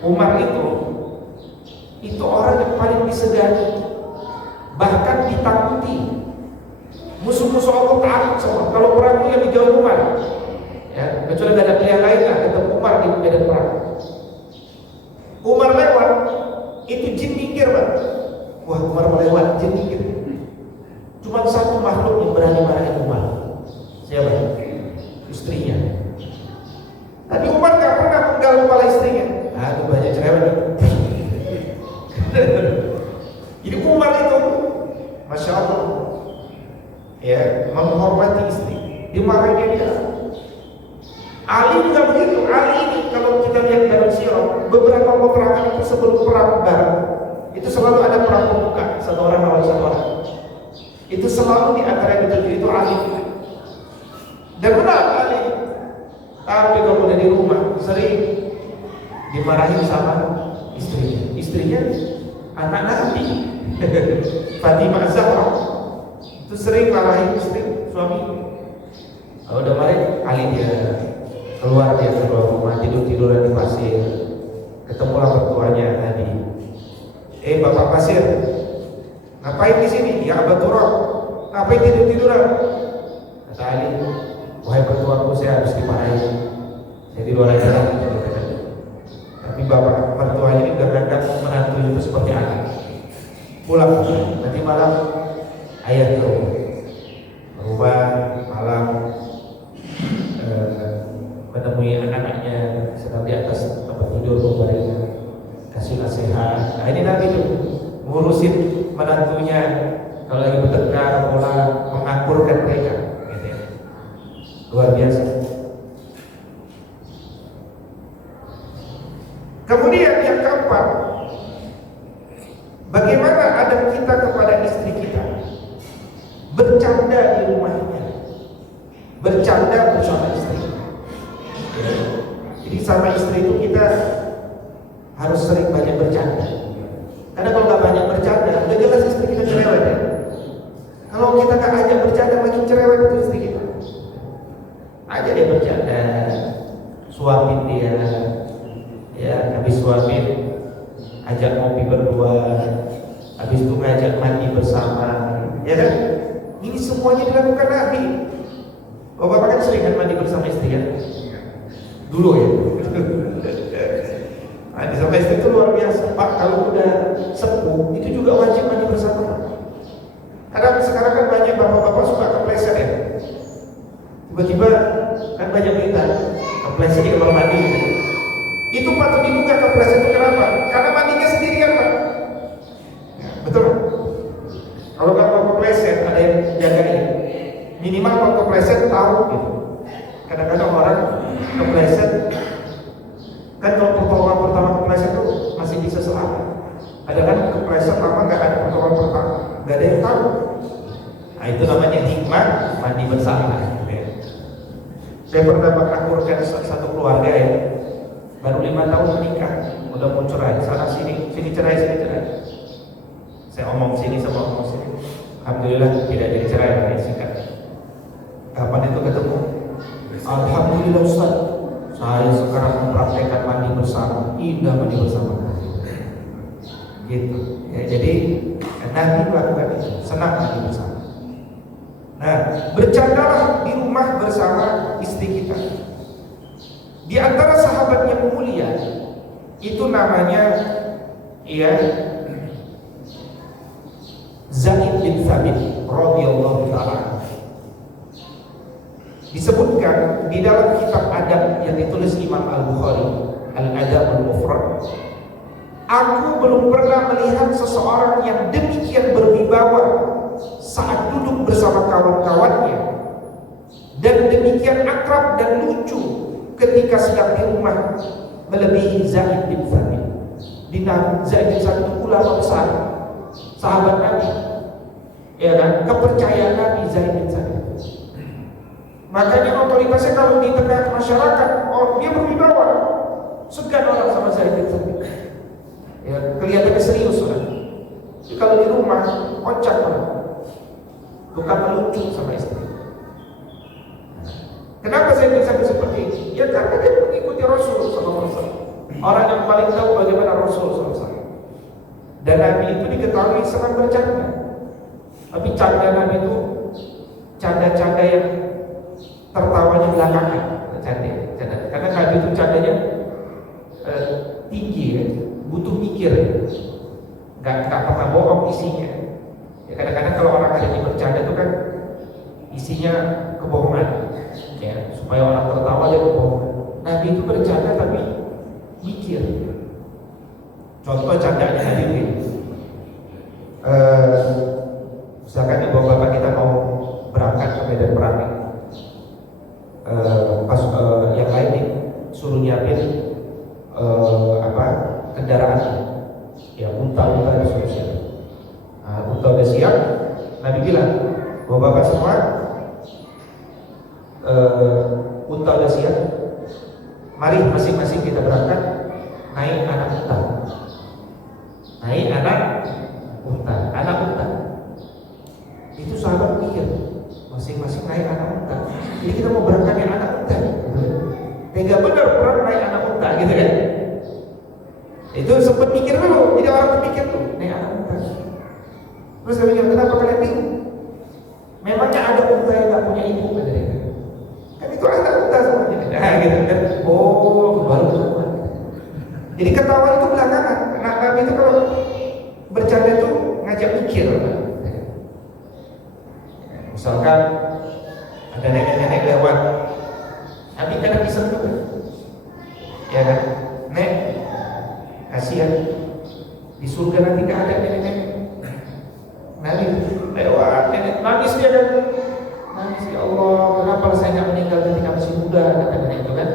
Umar itu orang yang paling disegani, bahkan ditakuti. Musuh-musuh Allah takut sama. Kalau perang itu yang dijauh Umar, ya, kecuali ada pilihan lain lah, ketemu Umar di medan perang. Umar lewat, itu jin minggir, Pak. Wah, Umar melewat, jin minggir. Cuma satu makhluk yang berani marahin Umar. Siapa? Istrinya. Tapi Umar gak pernah penggal kepala istrinya. Aduh, banyak cerewet. Jadi Umar itu, masya Allah, ya, menghormati istri, dimarahin dia. Ali juga begitu. Ali ini kalau kita lihat dalam sirah, beberapa peperangan itu sebelum perang Badar, itu selalu ada perang pembuka, satu orang lawan satu orang. Itu selalu di antara yang dituju itu Ali. Dan menang Ali. Tapi kalau udah di rumah sering dimarahin sama istrinya. Istrinya anak Nabi Fatimah Zahra. Itu sering marahin istri suami. Kalau udah marah, Ali dia keluar rumah, tiduran di pasir. Ketemulah mertuanya tadi. Bapak pasir, ngapain di sini? Ya Aba Turab, ngapain tiduran? Kata Ali, wahai mertuaku, saya habis dimarahin. Saya di luar aja. Tapi bapak mertuanya ini udah ngangkat menantu itu seperti anak. Pulang, nanti malam ayah ke rumah malam, menemui anak-anaknya sedang di atas tempat tidur membaringkan, kasih nasihat. Nah ini Nabi tuh ngurusin menantunya kalau lagi bertengkar, pola mengakurkan mereka, gitu ya. Luar biasa. Kemudian yang keempat, bagaimana adab kita kepada istri kita? Bercanda di rumahnya, bercanda bersama istri. Jadi sama istri itu kita harus sering banyak bercanda. Karena kalau nggak banyak bercanda, udah jelas istri kita cerewet ya. Kalau kita nggak ajak bercanda, makin cerewet itu istri kita. Ajak dia bercanda, suapin dia, ya habis suapin, ajak ngopi berdua, habis itu ngajak mandi bersama, ya kan? Ini semuanya dilakukan Nabi. Oh, bapak kan sering kan mandi bersama istri kan? Dulu ya. Mandi sama istri itu luar biasa. Pak, kalau udah sepuh itu juga wajib mandi bersama. Karena sekarang kan banyak bapak-bapak suka kepleset ya. Tiba-tiba kan banyak berita kepleset di kamar mandi. Itu patut diduga kepleset itu kenapa? Karena mandinya sendirian, Pak. Ya, betul. Kalau nggak mau kepleset, ada yang jagain. Minimal kalau kepleset tahu gitu. Kadang-kadang orang kepleset, kan kalau pertolongan pertama kepleset itu masih bisa selamat. Ada kan kepleset lama nggak ada pertolongan pertama, nggak ada yang tahu. Nah itu namanya hikmah mandi bersama. Ya. Saya pernah mengakurkan satu keluarga ya, baru 5 tahun menikah, udah mau cerai, sana sini cerai, sini cerai. Saya omong sini sama omong sini. Alhamdulillah tidak jadi cerai, ya, singkat. Kapan itu ketemu? Alhamdulillah Ustaz, saya sekarang mempraktekkan mandi bersama, indah mandi bersama. Gitu. Ya, jadi Nabi melakukan itu, senang mandi bersama. Nah, bercandalah di rumah bersama istri kita. Di antara sahabat yang mulia itu namanya ya Zaid bin Thabit radhiyallahu taala. Disebutkan di dalam kitab adab yang ditulis Imam Al-Bukhari, Al-Adabul Mufrad, aku belum pernah melihat seseorang yang demikian berwibawa saat duduk bersama kawan-kawannya dan demikian akrab dan lucu ketika sedang di rumah melebihi Zaid bin Thabit. Zaid bin Thabit itu ulama besar, sahabat Nabi, ya kan, kepercayaan Nabi Zaid bin Thabit. Makanya otoritasnya kalau di tengah masyarakat, dia berwibawa, segan orang sama Zaid bin Thabit. Ya, kelihatannya serius orang. Kalau di rumah kocak orang, bukan melucu sama istri. Kenapa saya bisa seperti ini? Ya karena dia mengikuti Rasul SAW. Orang yang paling tahu bagaimana Rasul SAW. Dan Nabi itu diketahui sangat bercanda. Tapi canda Nabi itu canda-canda yang tertawanya belakangan. Canda. Karena Nabi itu candanya tinggi, ya. Butuh mikir, ya. Gak pernah bohong isinya. Ya, kadang-kadang kalau orang ada yang bercanda itu kan isinya kebohongan, ya, supaya orang tertawa dia kebohongan. Nabi itu bercanda tapi mikir. Contoh candanya Nabi ini, misalkan ibu bapak kita mau berangkat ke medan perang, pas yang lain nih suruh nyiapin kendaraan, ya unta disuruh siap. Unta udah siap, Nabi bilang, bapak semua, unta udah siap, mari masing-masing kita berangkat naik anak unta. Naik anak unta. Itu sahabat mikir, masing-masing naik anak unta. Jadi kita mau berangkat naik anak unta. Tega benar perang naik anak unta, gitu kan? Itu sempat mikir dulu, jadi orang berpikir tuh naik anak unta. Terus saya bilang, kenapa kalian bingung? Memangnya ada unta yang gak punya ibu? Kan itu anak unta semuanya. Nah, gitu kan? Oh, baru teman. Jadi ketawa itu belakangan. Nah, Nabi itu kalau bercanda itu ngajak mikir. Misalkan ada nenek-nenek lewat, Nabi kadang iseng juga, ya kan? Nek, kasihan di surga nanti gak ada nenek-nenek. Nabi lewat, nenek nangis dia kan, nangis, ya Allah, kenapa saya gak meninggal ketika masih muda, kata itu kan?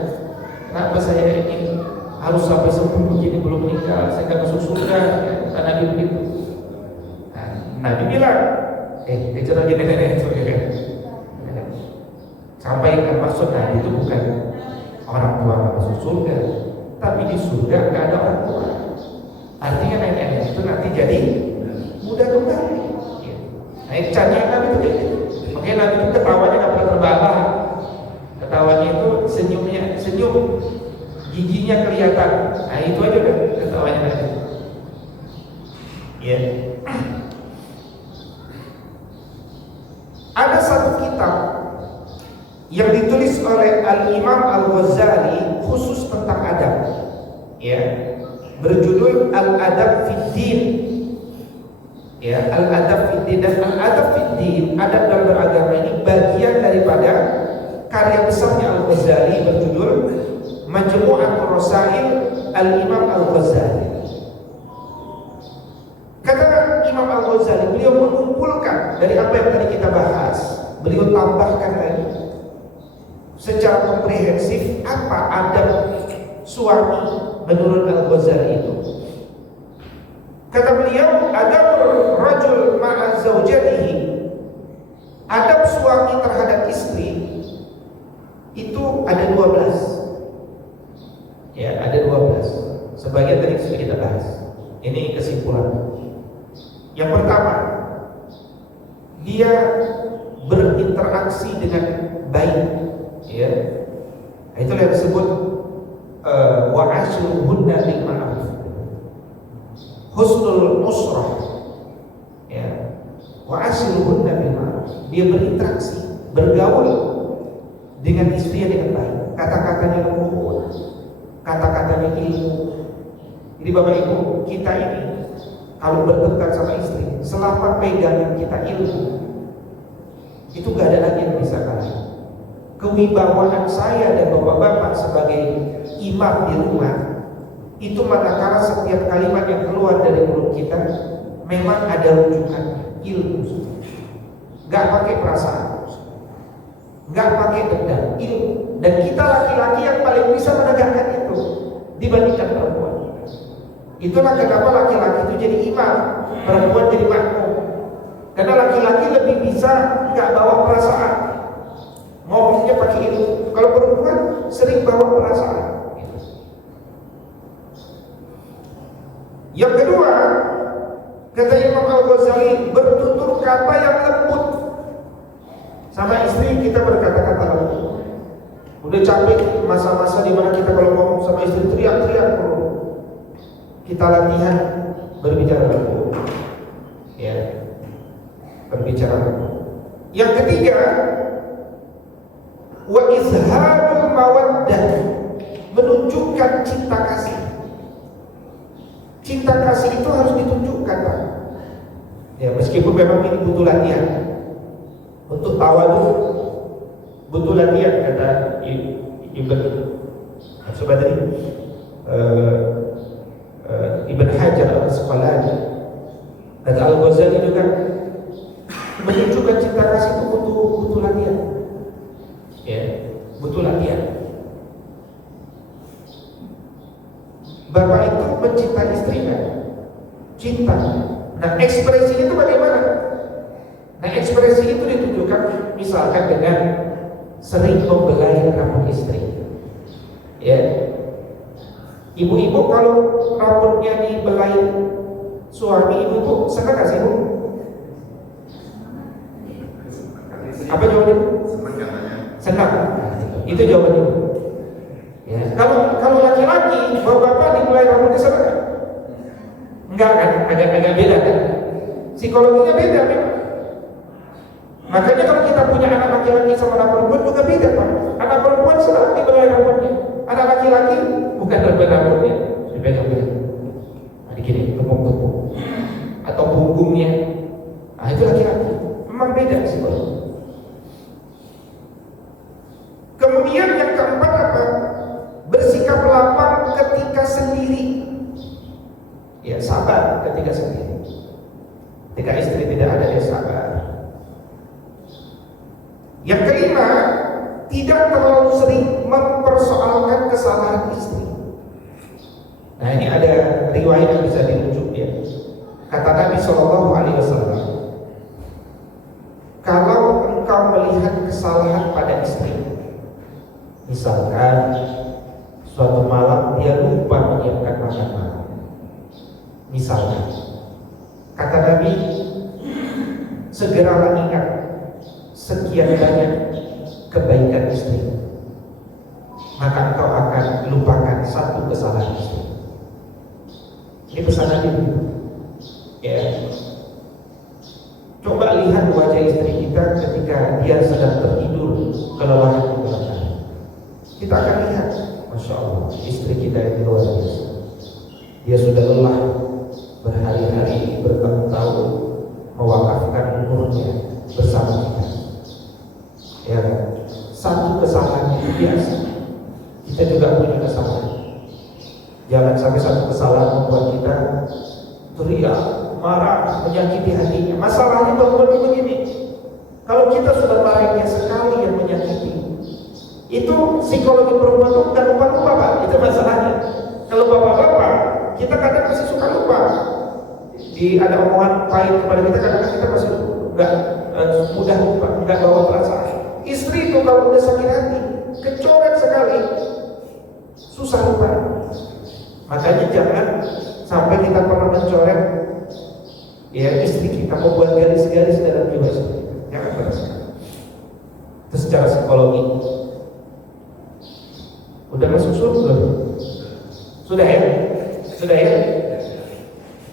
Kenapa saya ini harus sampai sepuh begini belum meninggal, saya gak masuk surga, kata Nabi begitu. Nah, Nabi bilang, kejar lagi nenek-nenek itu, ya kan? Sampaikan maksud Nabi itu bukan orang tua gak masuk surga, tapi di surga gak ada orang tua. Artinya nenek-nenek itu nanti jadi muda kembali. Nah, caranya Nabi itu kayak gitu. Makanya Nabi itu ketawanya gak pernah terbahak. Ketawanya itu senyum, giginya kelihatan. Nah, itu aja kan ketawanya Nabi. Ya. Ada satu kitab yang ditulis oleh Al-Imam Al-Ghazali khusus tentang adab, ya, berjudul Al-Adab Fid Din, ya, Al-Adab Fid Din. Dan Al-Adab Fid Din, adab dalam beragama, ini bagian daripada karya besarnya Al-Ghazali berjudul Majmu'atul Rasail Al-Imam Al-Ghazali. Kata Imam Al-Ghazali, beliau mengumpulkan dari apa yang tadi kita bahas, beliau tambahkan lagi secara komprehensif apa adab suami menurut Al-Ghazali itu. Kata beliau, adab rajul ma'a zaujatihi, adab suami terhadap istri itu ada 12. Ya, ada 12. Sebagian tadi sudah kita bahas. Ini kesimpulan. Yang pertama, dia berinteraksi dengan baik, ya. Itu yang disebut wa'ashiruhunna bil ma'ruf, husnul usrah, ya. Wa'ashiruhunna bil ma'ruf, dia berinteraksi. bergaul dengan istri dengan baik, kata-katanya lembut, kata-katanya ilmu. Jadi Bapak Ibu, kita ini kalau berdekat sama istri, selama pegangan kita ilmu, itu gak ada lagi yang bisa kalah. Kewibawaan saya dan bapak-bapak sebagai imam di rumah, itu manakala setiap kalimat yang keluar dari mulut kita memang ada rujukan ilmu, gak pakai perasaan, gak pakai dendam, ilmu. Dan kita laki-laki yang paling bisa menegakkan itu dibandingkan perempuan. Itulah kenapa laki-laki itu jadi imam, perempuan jadi makmum. Karena laki-laki lebih bisa gak bawa perasaan, ngomongnya pakai ilmu. Kalau perempuan sering bawa perasaan. Yang kedua, kata Imam Al-Ghazali, bertutur kata yang lembut. Sama istri kita berkata-kata lembut. Udah capek masa-masa dimana kita kalau ngomong sama istri teriak-teriak perlu. Kita latihan berbicara lembut, ya, berbicara lembut. Yang ketiga, wa izharul mawaddah, menunjukkan cinta kasih. Cinta kasih itu harus ditunjukkan, Pak. Ya, meskipun memang ini butuh latihan. Untuk tawadhu butuh latihan, kata Ibn Subadri, Ibn Hajar Al-Asqalani, kata Al-Ghazali juga, menunjukkan cinta kasih itu butuh latihan. Ya, butuh latihan. Bapak itu mencintai istri kan? Cinta. Nah, ekspresi itu bagaimana? Nah, ekspresi itu ditunjukkan misalkan dengan sering membelai rambut istri. Ya. Ibu-ibu kalau rambutnya dibelai suami ibu senang gak sih, Bu? Apa jawabannya? Senang. Itu jawabannya. Ya. Kalau laki-laki, bapak-bapak dibelai rambutnya senang gak? Enggak kan? Agak beda kan? Psikologinya beda memang. Makanya kalau kita punya anak laki-laki sama anak perempuan juga beda, Pak. Anak perempuan selalu dibelai rambutnya. Anak laki-laki bukan dibelai rambutnya, dipegang-pegang. Nah, gini, tepuk-tepuk. Atau punggungnya. Nah, itu laki-laki. Memang beda psikologi. Kemudian yang keempat apa? Bersikap lapang ketika sendiri. Ya, sabar ketika sendiri. Ketika istri tidak ada, dia sabar. Yang kelima, tidak terlalu sering mempersoalkan kesalahan istri. Nah, ini ada riwayat yang bisa dirujuk ya. Kata Nabi SAW, kalau engkau melihat kesalahan pada istri, misalkan suatu malam dia lupa menyiapkan makan malam, misalnya, kata Nabi, segeralah ingat sekian banyak kebaikan istri, maka engkau akan lupakan satu kesalahan istri. Ini pesan Nabi. Ya, coba lihat wajah istri kita ketika dia sedang tertidur kelelahan di malam hari. Kita akan lihat, Masya Allah, istri kita yang luar biasa. Dia sudah lelah berhari-hari, bertahun-tahun mewakafkan umurnya bersama kita. Ya, satu kesalahan itu biasa. Kita juga punya kesalahan. Jangan sampai satu kesalahan membuat kita teriak, marah, menyakiti hatinya. Masalahnya perempuan itu begini. Kalau kita sudah marahnya sekali yang menyakiti, itu psikologi perempuan itu bukan lupa-lupa, Pak. Itu masalahnya. Kalau bapak-bapak, kita kadang masih suka lupa. Ada omongan pahit kepada kita, kadang kita masih nggak mudah lupa, nggak bawa perasaan. Istri itu kalau udah sakit hati, kecoret sekali, susah lupa. Makanya jangan sampai kita pernah mencoret ya istri kita, membuat garis-garis dalam jiwa kita. Jangan pernah. Itu secara psikologi. Udah masuk surga belum? Sudah ya? Sudah ya?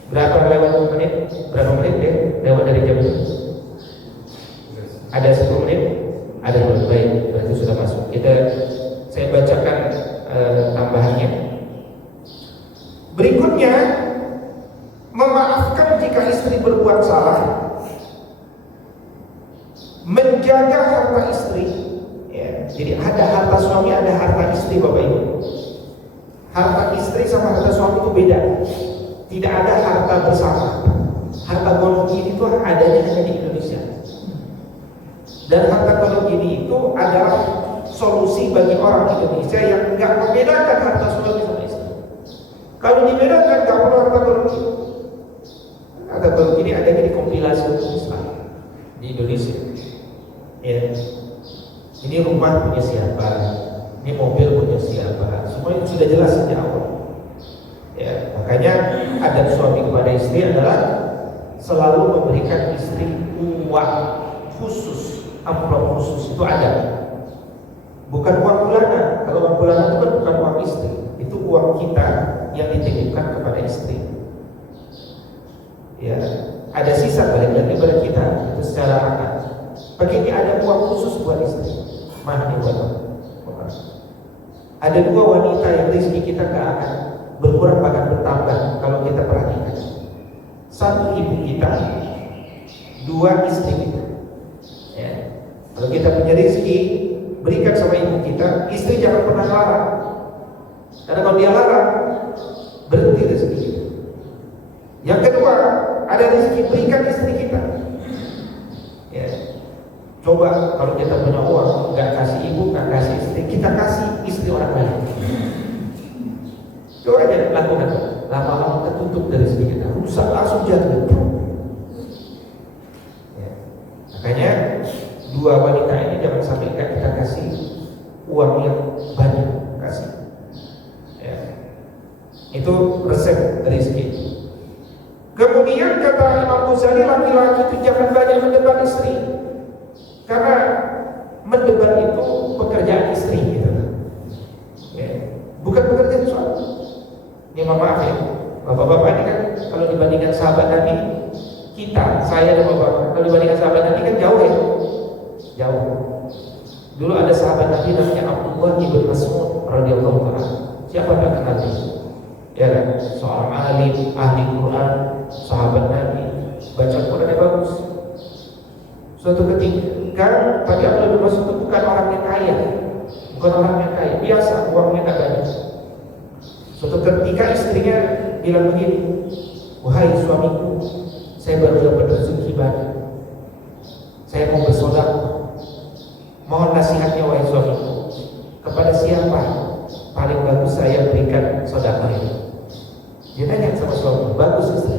Berapa lewat menit? Berapa menit ya? Lewat dari jam itu? Ada 10 menit? istri sama harta suami itu beda. Tidak ada harta bersama. Harta golongan ini itu adanya hanya di Indonesia. Dan harta golongan ini itu adalah solusi bagi orang Indonesia yang nggak membedakan harta suami sama istri. Kalau dibedakan nggak perlu harta golongan ini. Harta golongan ini adanya di kompilasi hukum Islam di Indonesia. Ya. Ini rumah punya siapa? Ini mobil punya siapa? Semua itu sudah jelas sejak awal. Ya, makanya adat suami kepada istri adalah selalu memberikan istri uang khusus, amplop khusus, itu ada. Bukan uang bulanan. Kalau uang bulanan itu kan bukan uang istri, itu uang kita yang dititipkan kepada istri. Ya, ada sisa balik lagi kepada kita itu secara akad. Begini ada uang khusus buat istri. Mahni buat. Ada dua wanita yang rezeki kita gak akan berkurang bahkan bertambah kalau kita perhatikan. Satu ibu kita, dua istri kita. Ya. Kalau kita punya rezeki, berikan sama ibu kita. Istri jangan pernah larang. Karena kalau dia larang, berhenti rezeki kita. Yang kedua, ada rezeki berikan istri kita. Ya. Coba kalau kita punya uang, nggak kasih ibu, nggak kasih istri, kita kasih istri orang lain. Coba aja lakukan. Lama-lama ketutup dari rezeki kita, rusak langsung jatuh. Ya. Makanya dua wanita ini jangan sampai kita kasih uang yang banyak, kasih. Ya. Itu resep rezeki. Kemudian kata Imam Ghazali, laki-laki itu jangan banyak mendebat istri. Karena mendebat itu pekerjaan istri gitu. Ya. Bukan pekerjaan suami. Ini mohon maaf ya, bapak-bapak ini kan kalau dibandingkan sahabat Nabi, saya dan bapak, kalau dibandingkan sahabat Nabi kan jauh ya, jauh. Dulu ada sahabat Nabi namanya Abdullah ibn Mas'ud radhiyallahu anhu. Siapa yang kenal dia? Ya kan, seorang alim, ahli Quran, sahabat Nabi, baca Quran yang bagus. Suatu ketika, tapi Abdullah ibn Mas'ud itu bukan orang yang kaya, bukan orang yang kaya, biasa, uangnya tak banyak. Suatu ketika istrinya bilang begini, wahai suamiku, saya baru dapat rezeki banyak, saya mau bersedekah, mohon nasihatnya wahai suamiku, kepada siapa paling bagus saya berikan sedekah ini? Dia tanya sama suami, bagus istri.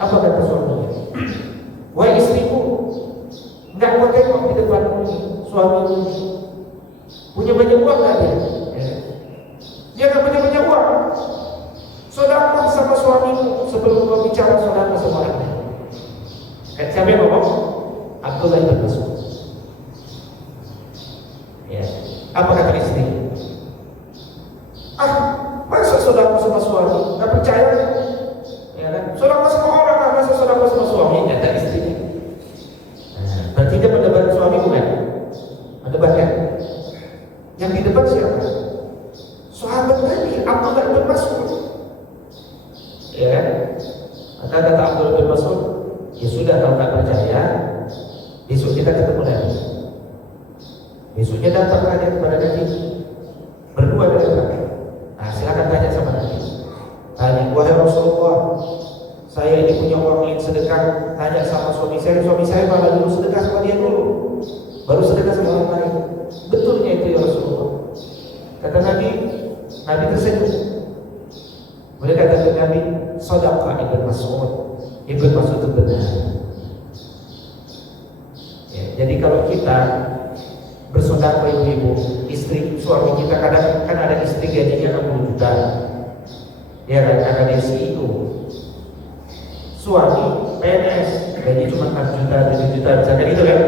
Apa kata suaminya? Wahai istriku, nggak mau tengok di depan suamiku, punya banyak uang nggak dia? Dia nggak punya banyak uang. Sedekah sama suamimu sebelum kau bicara sedekah sama orang lain. Siapa yang ngomong? Abdullah bin Mas'ud. Ya. Apa kata istri? Masa sedekah sama suami? Nggak percaya? Ya kan? Sedekah sama orang, masa sedekah sama suami? Kata istrinya. Berarti dia mendebat suami bukan? Mendebat kan? Yang di depan siapa? Sahabat Nabi Abdullah bin Mas'ud. Ya kan? Maka kata Abdullah bin Mas'ud, ya sudah kalau tak percaya, besok kita ketemu Nabi. Besoknya datanglah dia kepada Nabi, berdua datang. Nah, silakan tanya sama Nabi. Tanya, wahai Rasulullah, saya ini punya uang yang sedekah. Tanya sama suami saya malah dulu sedekah sama dia dulu, baru sedekah sama orang lain. Betulnya itu ya Rasulullah. Kata Nabi tersenyum. Boleh kata Nabi, sedekah Ibn Mas'ud. Ibn Mas'ud itu benar. Ya, jadi kalau kita bersedekah ibu-ibu, istri suami kita kadang kan ada istri gajinya 60 juta. Ya kan, karena dia CEO. Suami PNS gaji cuma 6 juta, 7 juta, misalkan gitu kan.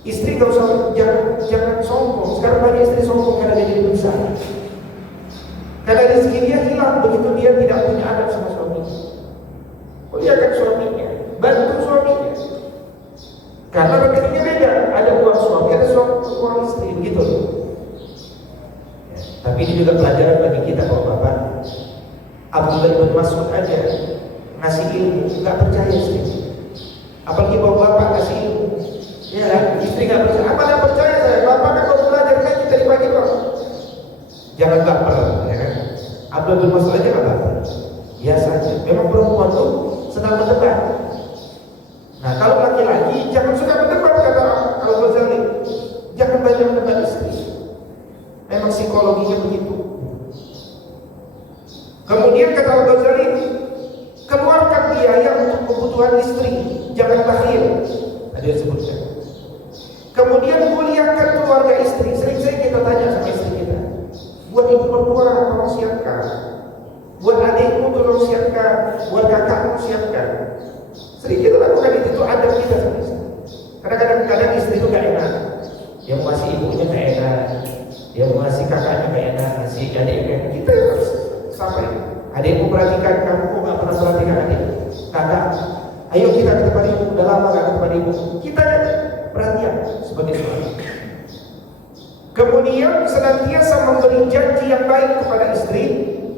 Istri gak usah, jangan sombong. Sekarang banyak istri sombong karena dia jadi besar. Karena rezeki dia hilang begitu dia tidak punya adab sama suaminya. Oh iya kan suaminya, bantu suaminya. Karena rekeningnya beda, ada uang suami, ada uang istri, begitu. Ya, tapi ini juga pelajaran bagi kita bapak-bapak. Abdullah bin Mas'ud aja ngasih ilmu, nggak percaya istri. Apalagi bapak-bapak ngasih ilmu. Ya kan, istri nggak percaya. Apa yang percaya saya? Bapak kan kalau belajar kan kita dibagi pak. Jangan baper. Ya. Abdul bin Mas'ud aja nggak apa-apa, biasa aja. Memang perempuan tuh senang berdebat. Nah kalau laki-laki jangan suka berdebat, kata Al-Ghazali. Jangan banyak berdebat istri. Memang psikologinya begitu. Kemudian kata Al-Ghazali, keluarkan biaya untuk kebutuhan istri, jangan bakhil. Ada yang sebutkan. Kemudian muliakan keluarga istri. Sering-sering kita tanya sama istri kita, buat ibu mertua tolong siapkan, buat adikmu tolong siapkan, buat kakakmu siapkan. Sering kita lakukan itu adab kita sama istri. Karena kadang-kadang istri itu gak enak, dia mau ngasih ibunya gak enak, dia mau ngasih kakaknya gak enak, ngasih adiknya. Kita harus sampai, adikmu perhatikan kamu, kok gak pernah perhatikan adik. Kakak, ayo kita ke tempat ibu, udah lama gak ke tempat ibu. Kita perhatian sebagai suami. Kemudian senantiasa memberi janji yang baik kepada istri,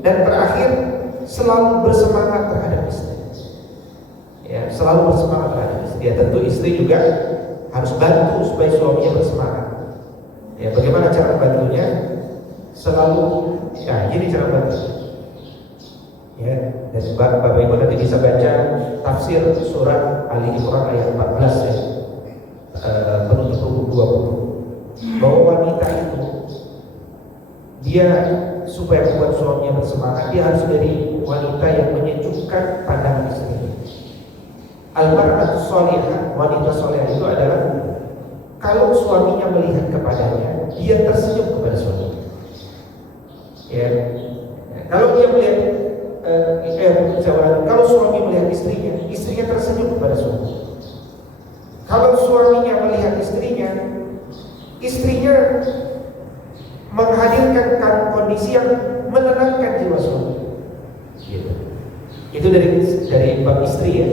dan terakhir selalu bersemangat terhadap istri. Ya, selalu bersemangat terhadap istri. Ya, tentu istri juga harus bantu supaya suaminya bersemangat. Ya, bagaimana cara bantunya? Selalu, ya, gini cara bantu. Ya, dan Bapak Ibu nanti bisa baca tafsir surat Ali Imran ayat 14 ya. Penutup buku 20, bahwa wanita itu dia supaya membuat suaminya bersemangat, dia harus dari wanita yang menyejukkan pandangan istrinya. Al-mar'atu sholihah, wanita soleh itu adalah kalau suaminya melihat kepadanya, dia tersenyum kepada suaminya. Ya, kalau dia melihat kalau suami melihat istrinya, istrinya tersenyum kepada suaminya. Kalau suaminya melihat istrinya, istrinya menghadirkan kondisi yang menenangkan jiwa suami. Gitu. Itu dari bab istri ya.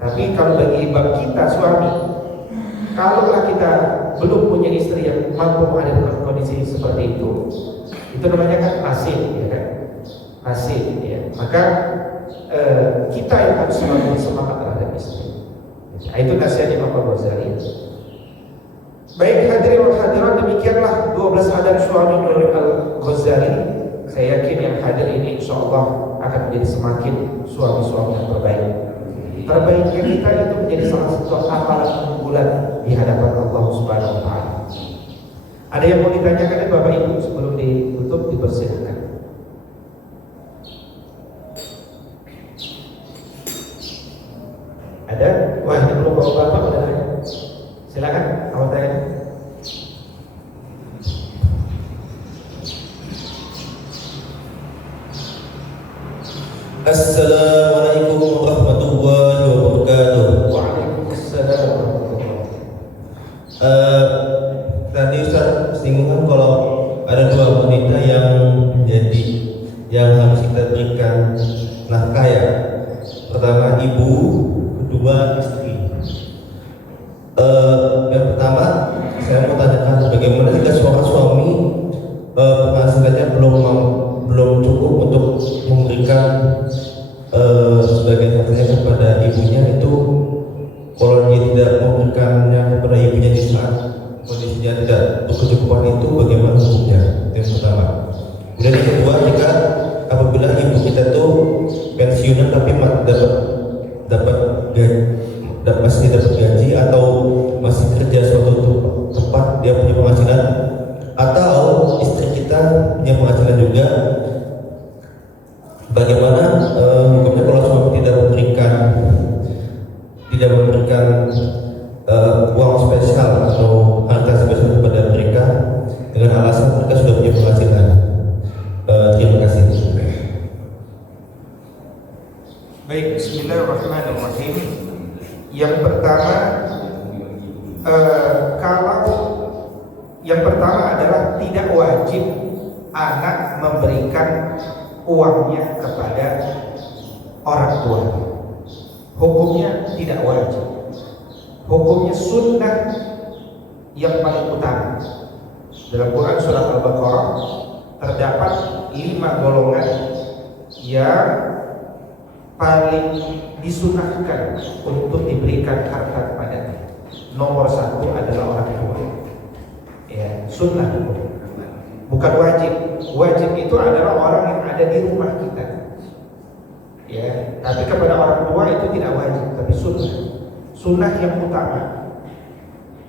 Tapi kalau bagi bab kita suami, kalaulah kita belum punya istri yang mampu menghadirkan kondisi seperti itu namanya kan nasib, ya kan? Nasib, ya. Maka kita yang harus selalu bersemangat terhadap istri. Nah, itu nasihat Imam Al-Ghazali. Baik hadirin wal hadirat, demikianlah 12 adab suami menurut Al-Ghazali. Saya yakin yang hadir ini insyaallah akan menjadi semakin suami-suami yang terbaik. Terbaiknya kita itu menjadi salah satu amalan unggulan di hadapan Allah Subhanahu wa taala. Ada yang mau ditanyakan Bapak Ibu sebelum ditutup, dipersilakan. Ada? Wah, ini belum bapak udah tanya. Silakan, awal tanya. Assalamualaikum warahmatullahi wabarakatuh. Waalaikumsalam warahmatullahi wabarakatuh. Tadi Ustaz singgungan kalau ada dua wanita yang harus kita berikan nafkah ya. Pertama ibu, kedua istri. Yang pertama saya mau tanyakan bagaimana jika seorang suami penghasilannya belum cukup untuk memberikan sebagian hartanya kepada ibunya, itu kalau dia tidak memberikannya kepada ibunya di saat kondisinya tidak berkecukupan, itu bagaimana hukumnya? Itu yang pertama. Kemudian yang kedua, jika apabila ibu kita tuh pensiunan tapi masih dapat gaji atau masih kerja suatu tempat dia punya penghasilan, atau istri kita punya penghasilan juga, bagaimana hukumnya kalau suami tidak memberikan uang spesial atau harta spesial kepada mereka dengan alasan mereka sudah punya penghasilan? Terima kasih. Baik, bismillahirrahmanirrahim. Yang pertama, yang pertama adalah tidak wajib anak memberikan uangnya kepada orang tua. Hukumnya tidak wajib. Hukumnya sunnah yang paling utama. Dalam Quran surat Al-Baqarah terdapat 5 golongan yang paling disunahkan untuk diberikan harta kepadanya. Nomor 1 adalah orang tua. Ya, sunnah. bukan wajib. Wajib itu adalah orang yang ada di rumah kita. Ya, tapi kepada orang tua itu tidak wajib, tapi sunnah. Sunnah yang utama.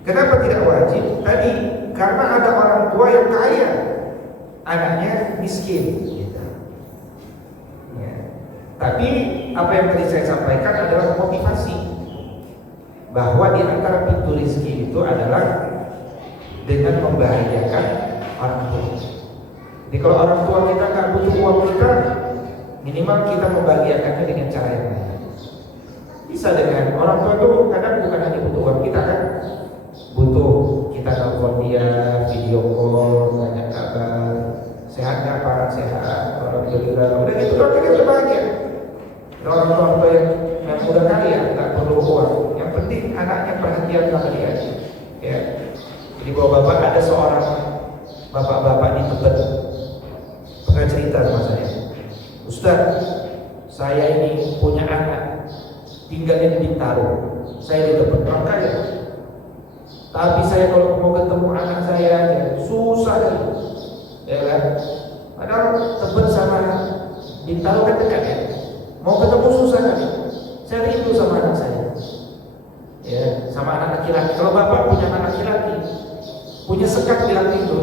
Kenapa tidak wajib? Tadi karena ada orang tua yang kaya, anaknya miskin. Gitu. Ya. Tapi apa yang tadi saya sampaikan adalah motivasi bahwa di antara pintu rezeki itu adalah dengan membahagiakan orang tua. Jadi kalau orang tua kita nggak butuh uang kita, minimal kita membahagiakannya dengan cara yang lain. Bisa dengan orang tua itu kadang bukan hanya butuh uang kita kan, butuh kita telepon dia, video call, nanya kabar, sehat nggak Pak, sehat, alhamdulillah. Udah gitu kan kita bahagia. Orang tua yang udah kaya nggak perlu uang, yang penting anaknya perhatian sama dia. Ya. Jadi bapak-bapak ada seorang bapak-bapak di Tebet pernah cerita sama saya, Ustaz, saya ini punya anak tinggalnya di Bintaro, saya di Tebet orang kaya, tapi saya kalau mau ketemu anak saya aja susah nih, ya kan? Padahal Tebet sama Bintaro kan dekat ya, mau ketemu susah kan? Saya rindu sama anak saya, ya, sama anak laki-laki. Kalau bapak punya anak laki-laki, punya sekat di laki itu,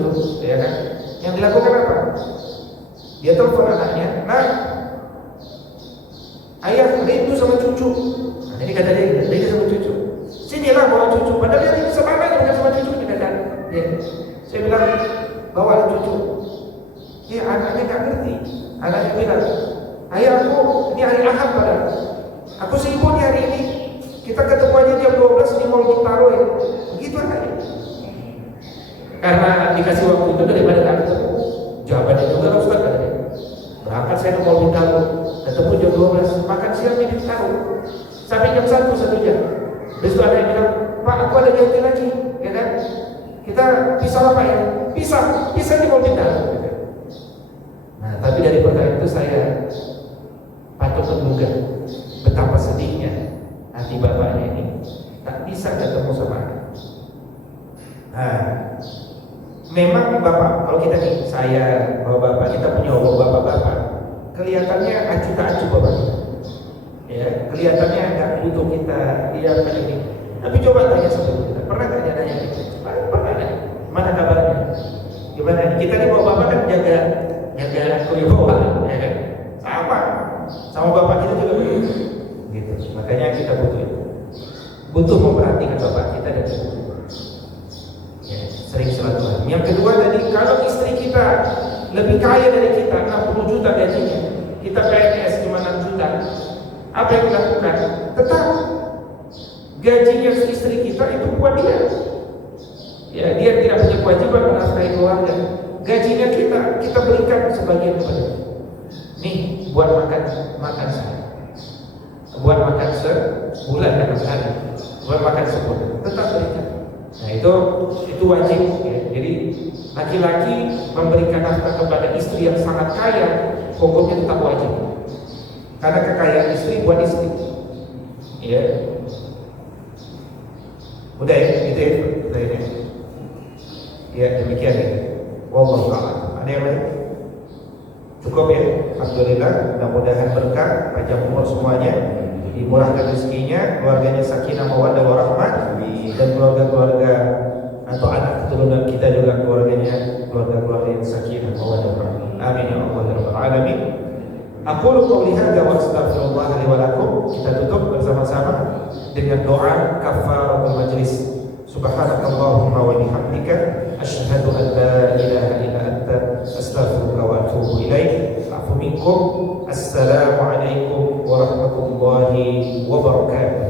ya kan? Yang dilakukan apa? Dia telepon anaknya, nah, ayah rindu sama cucu. Nah, ini kata dia, rindu sama cucu. Sinilah bawa cucu. Padahal dia rindu sama anaknya, bukan sama cucu. Dia kata, ya. Saya bilang, bawa cucu. Ya, anaknya nggak ngerti. Anaknya bilang, ayah aku, ini hari Ahad padahal. Aku sibuk nih hari ini. Kita ketemu aja jam 12 di Mall Bintaro ya. Begitu anaknya. Karena dikasih waktu itu daripada nggak ketemu. Jawabannya juga lah Ustaz katanya. Berangkat saya ke Mall Bintaro, ketemu jam 12, makan siang di Bintaro sampai jam 1 jam. Besok ada yang bilang, Pak aku ada janji lagi, ya kan? Kita pisah apa ya? Pisah di Mall Bintaro. Nah, tapi dari pertanyaan itu saya patut menduga betapa sedihnya hati bapaknya ini tak bisa ketemu sama anak. Nah, memang bapak, kalau kita nih, saya, bapak, kita punya bapak-bapak, kelihatannya acuh tak acuh bapak, ya, kelihatannya nggak butuh kita, dia kayak ini. Tapi coba tanya sama kita, pernah nggak dia nanya gitu? Pernah nggak? Mana kabarnya? Gimana? Kita nih bapak-bapak kan jaga kewibawaan, ya kan? Sama bapak kita juga begitu. Gitu. Makanya kita butuh memperhatikan bapak kita dan ibu. Sering silaturahmi. Yang kedua tadi, kalau istri kita lebih kaya dari kita, 60 juta gajinya, kita PNS cuma 6 juta, apa yang dilakukan? Tetap gajinya istri kita itu buat dia. Ya, dia tidak punya kewajiban menafkahi keluarga. Gajinya kita berikan sebagian kepada dia. Nih, buat makan saya, buat makan sebulan dan sehari, buat makan sebulan, tetap berikan. Nah itu wajib ya. Jadi laki-laki memberikan nafkah kepada istri yang sangat kaya, hukumnya tetap wajib. Karena kekayaan istri buat istri. Ya. Udah ya, gitu ya. Udah ya. Ya demikian ya. Wallahu a'lam. Ada yang lain? Cukup ya. Alhamdulillah. Mudah-mudahan berkah, panjang umur semuanya, dimurahkan rezekinya, keluarganya sakinah mawaddah warahmah, dan keluarga-keluarga atau anak keturunan kita juga keluarga-keluarga yang sakinah mawaddah warahmah. Amin ya Allah ya rabbal alamin. Aqulu qouli hadza wa astaghfirullah li wa lakum. Kita tutup bersama-sama dengan doa kafaratul majlis. Subhanakallahumma wa bihamdika asyhadu an la ilaha illa anta astaghfiruka wa atubu ilaik. Afu minkum. Assalamu alaikum warahmatullahi wabarakatuh.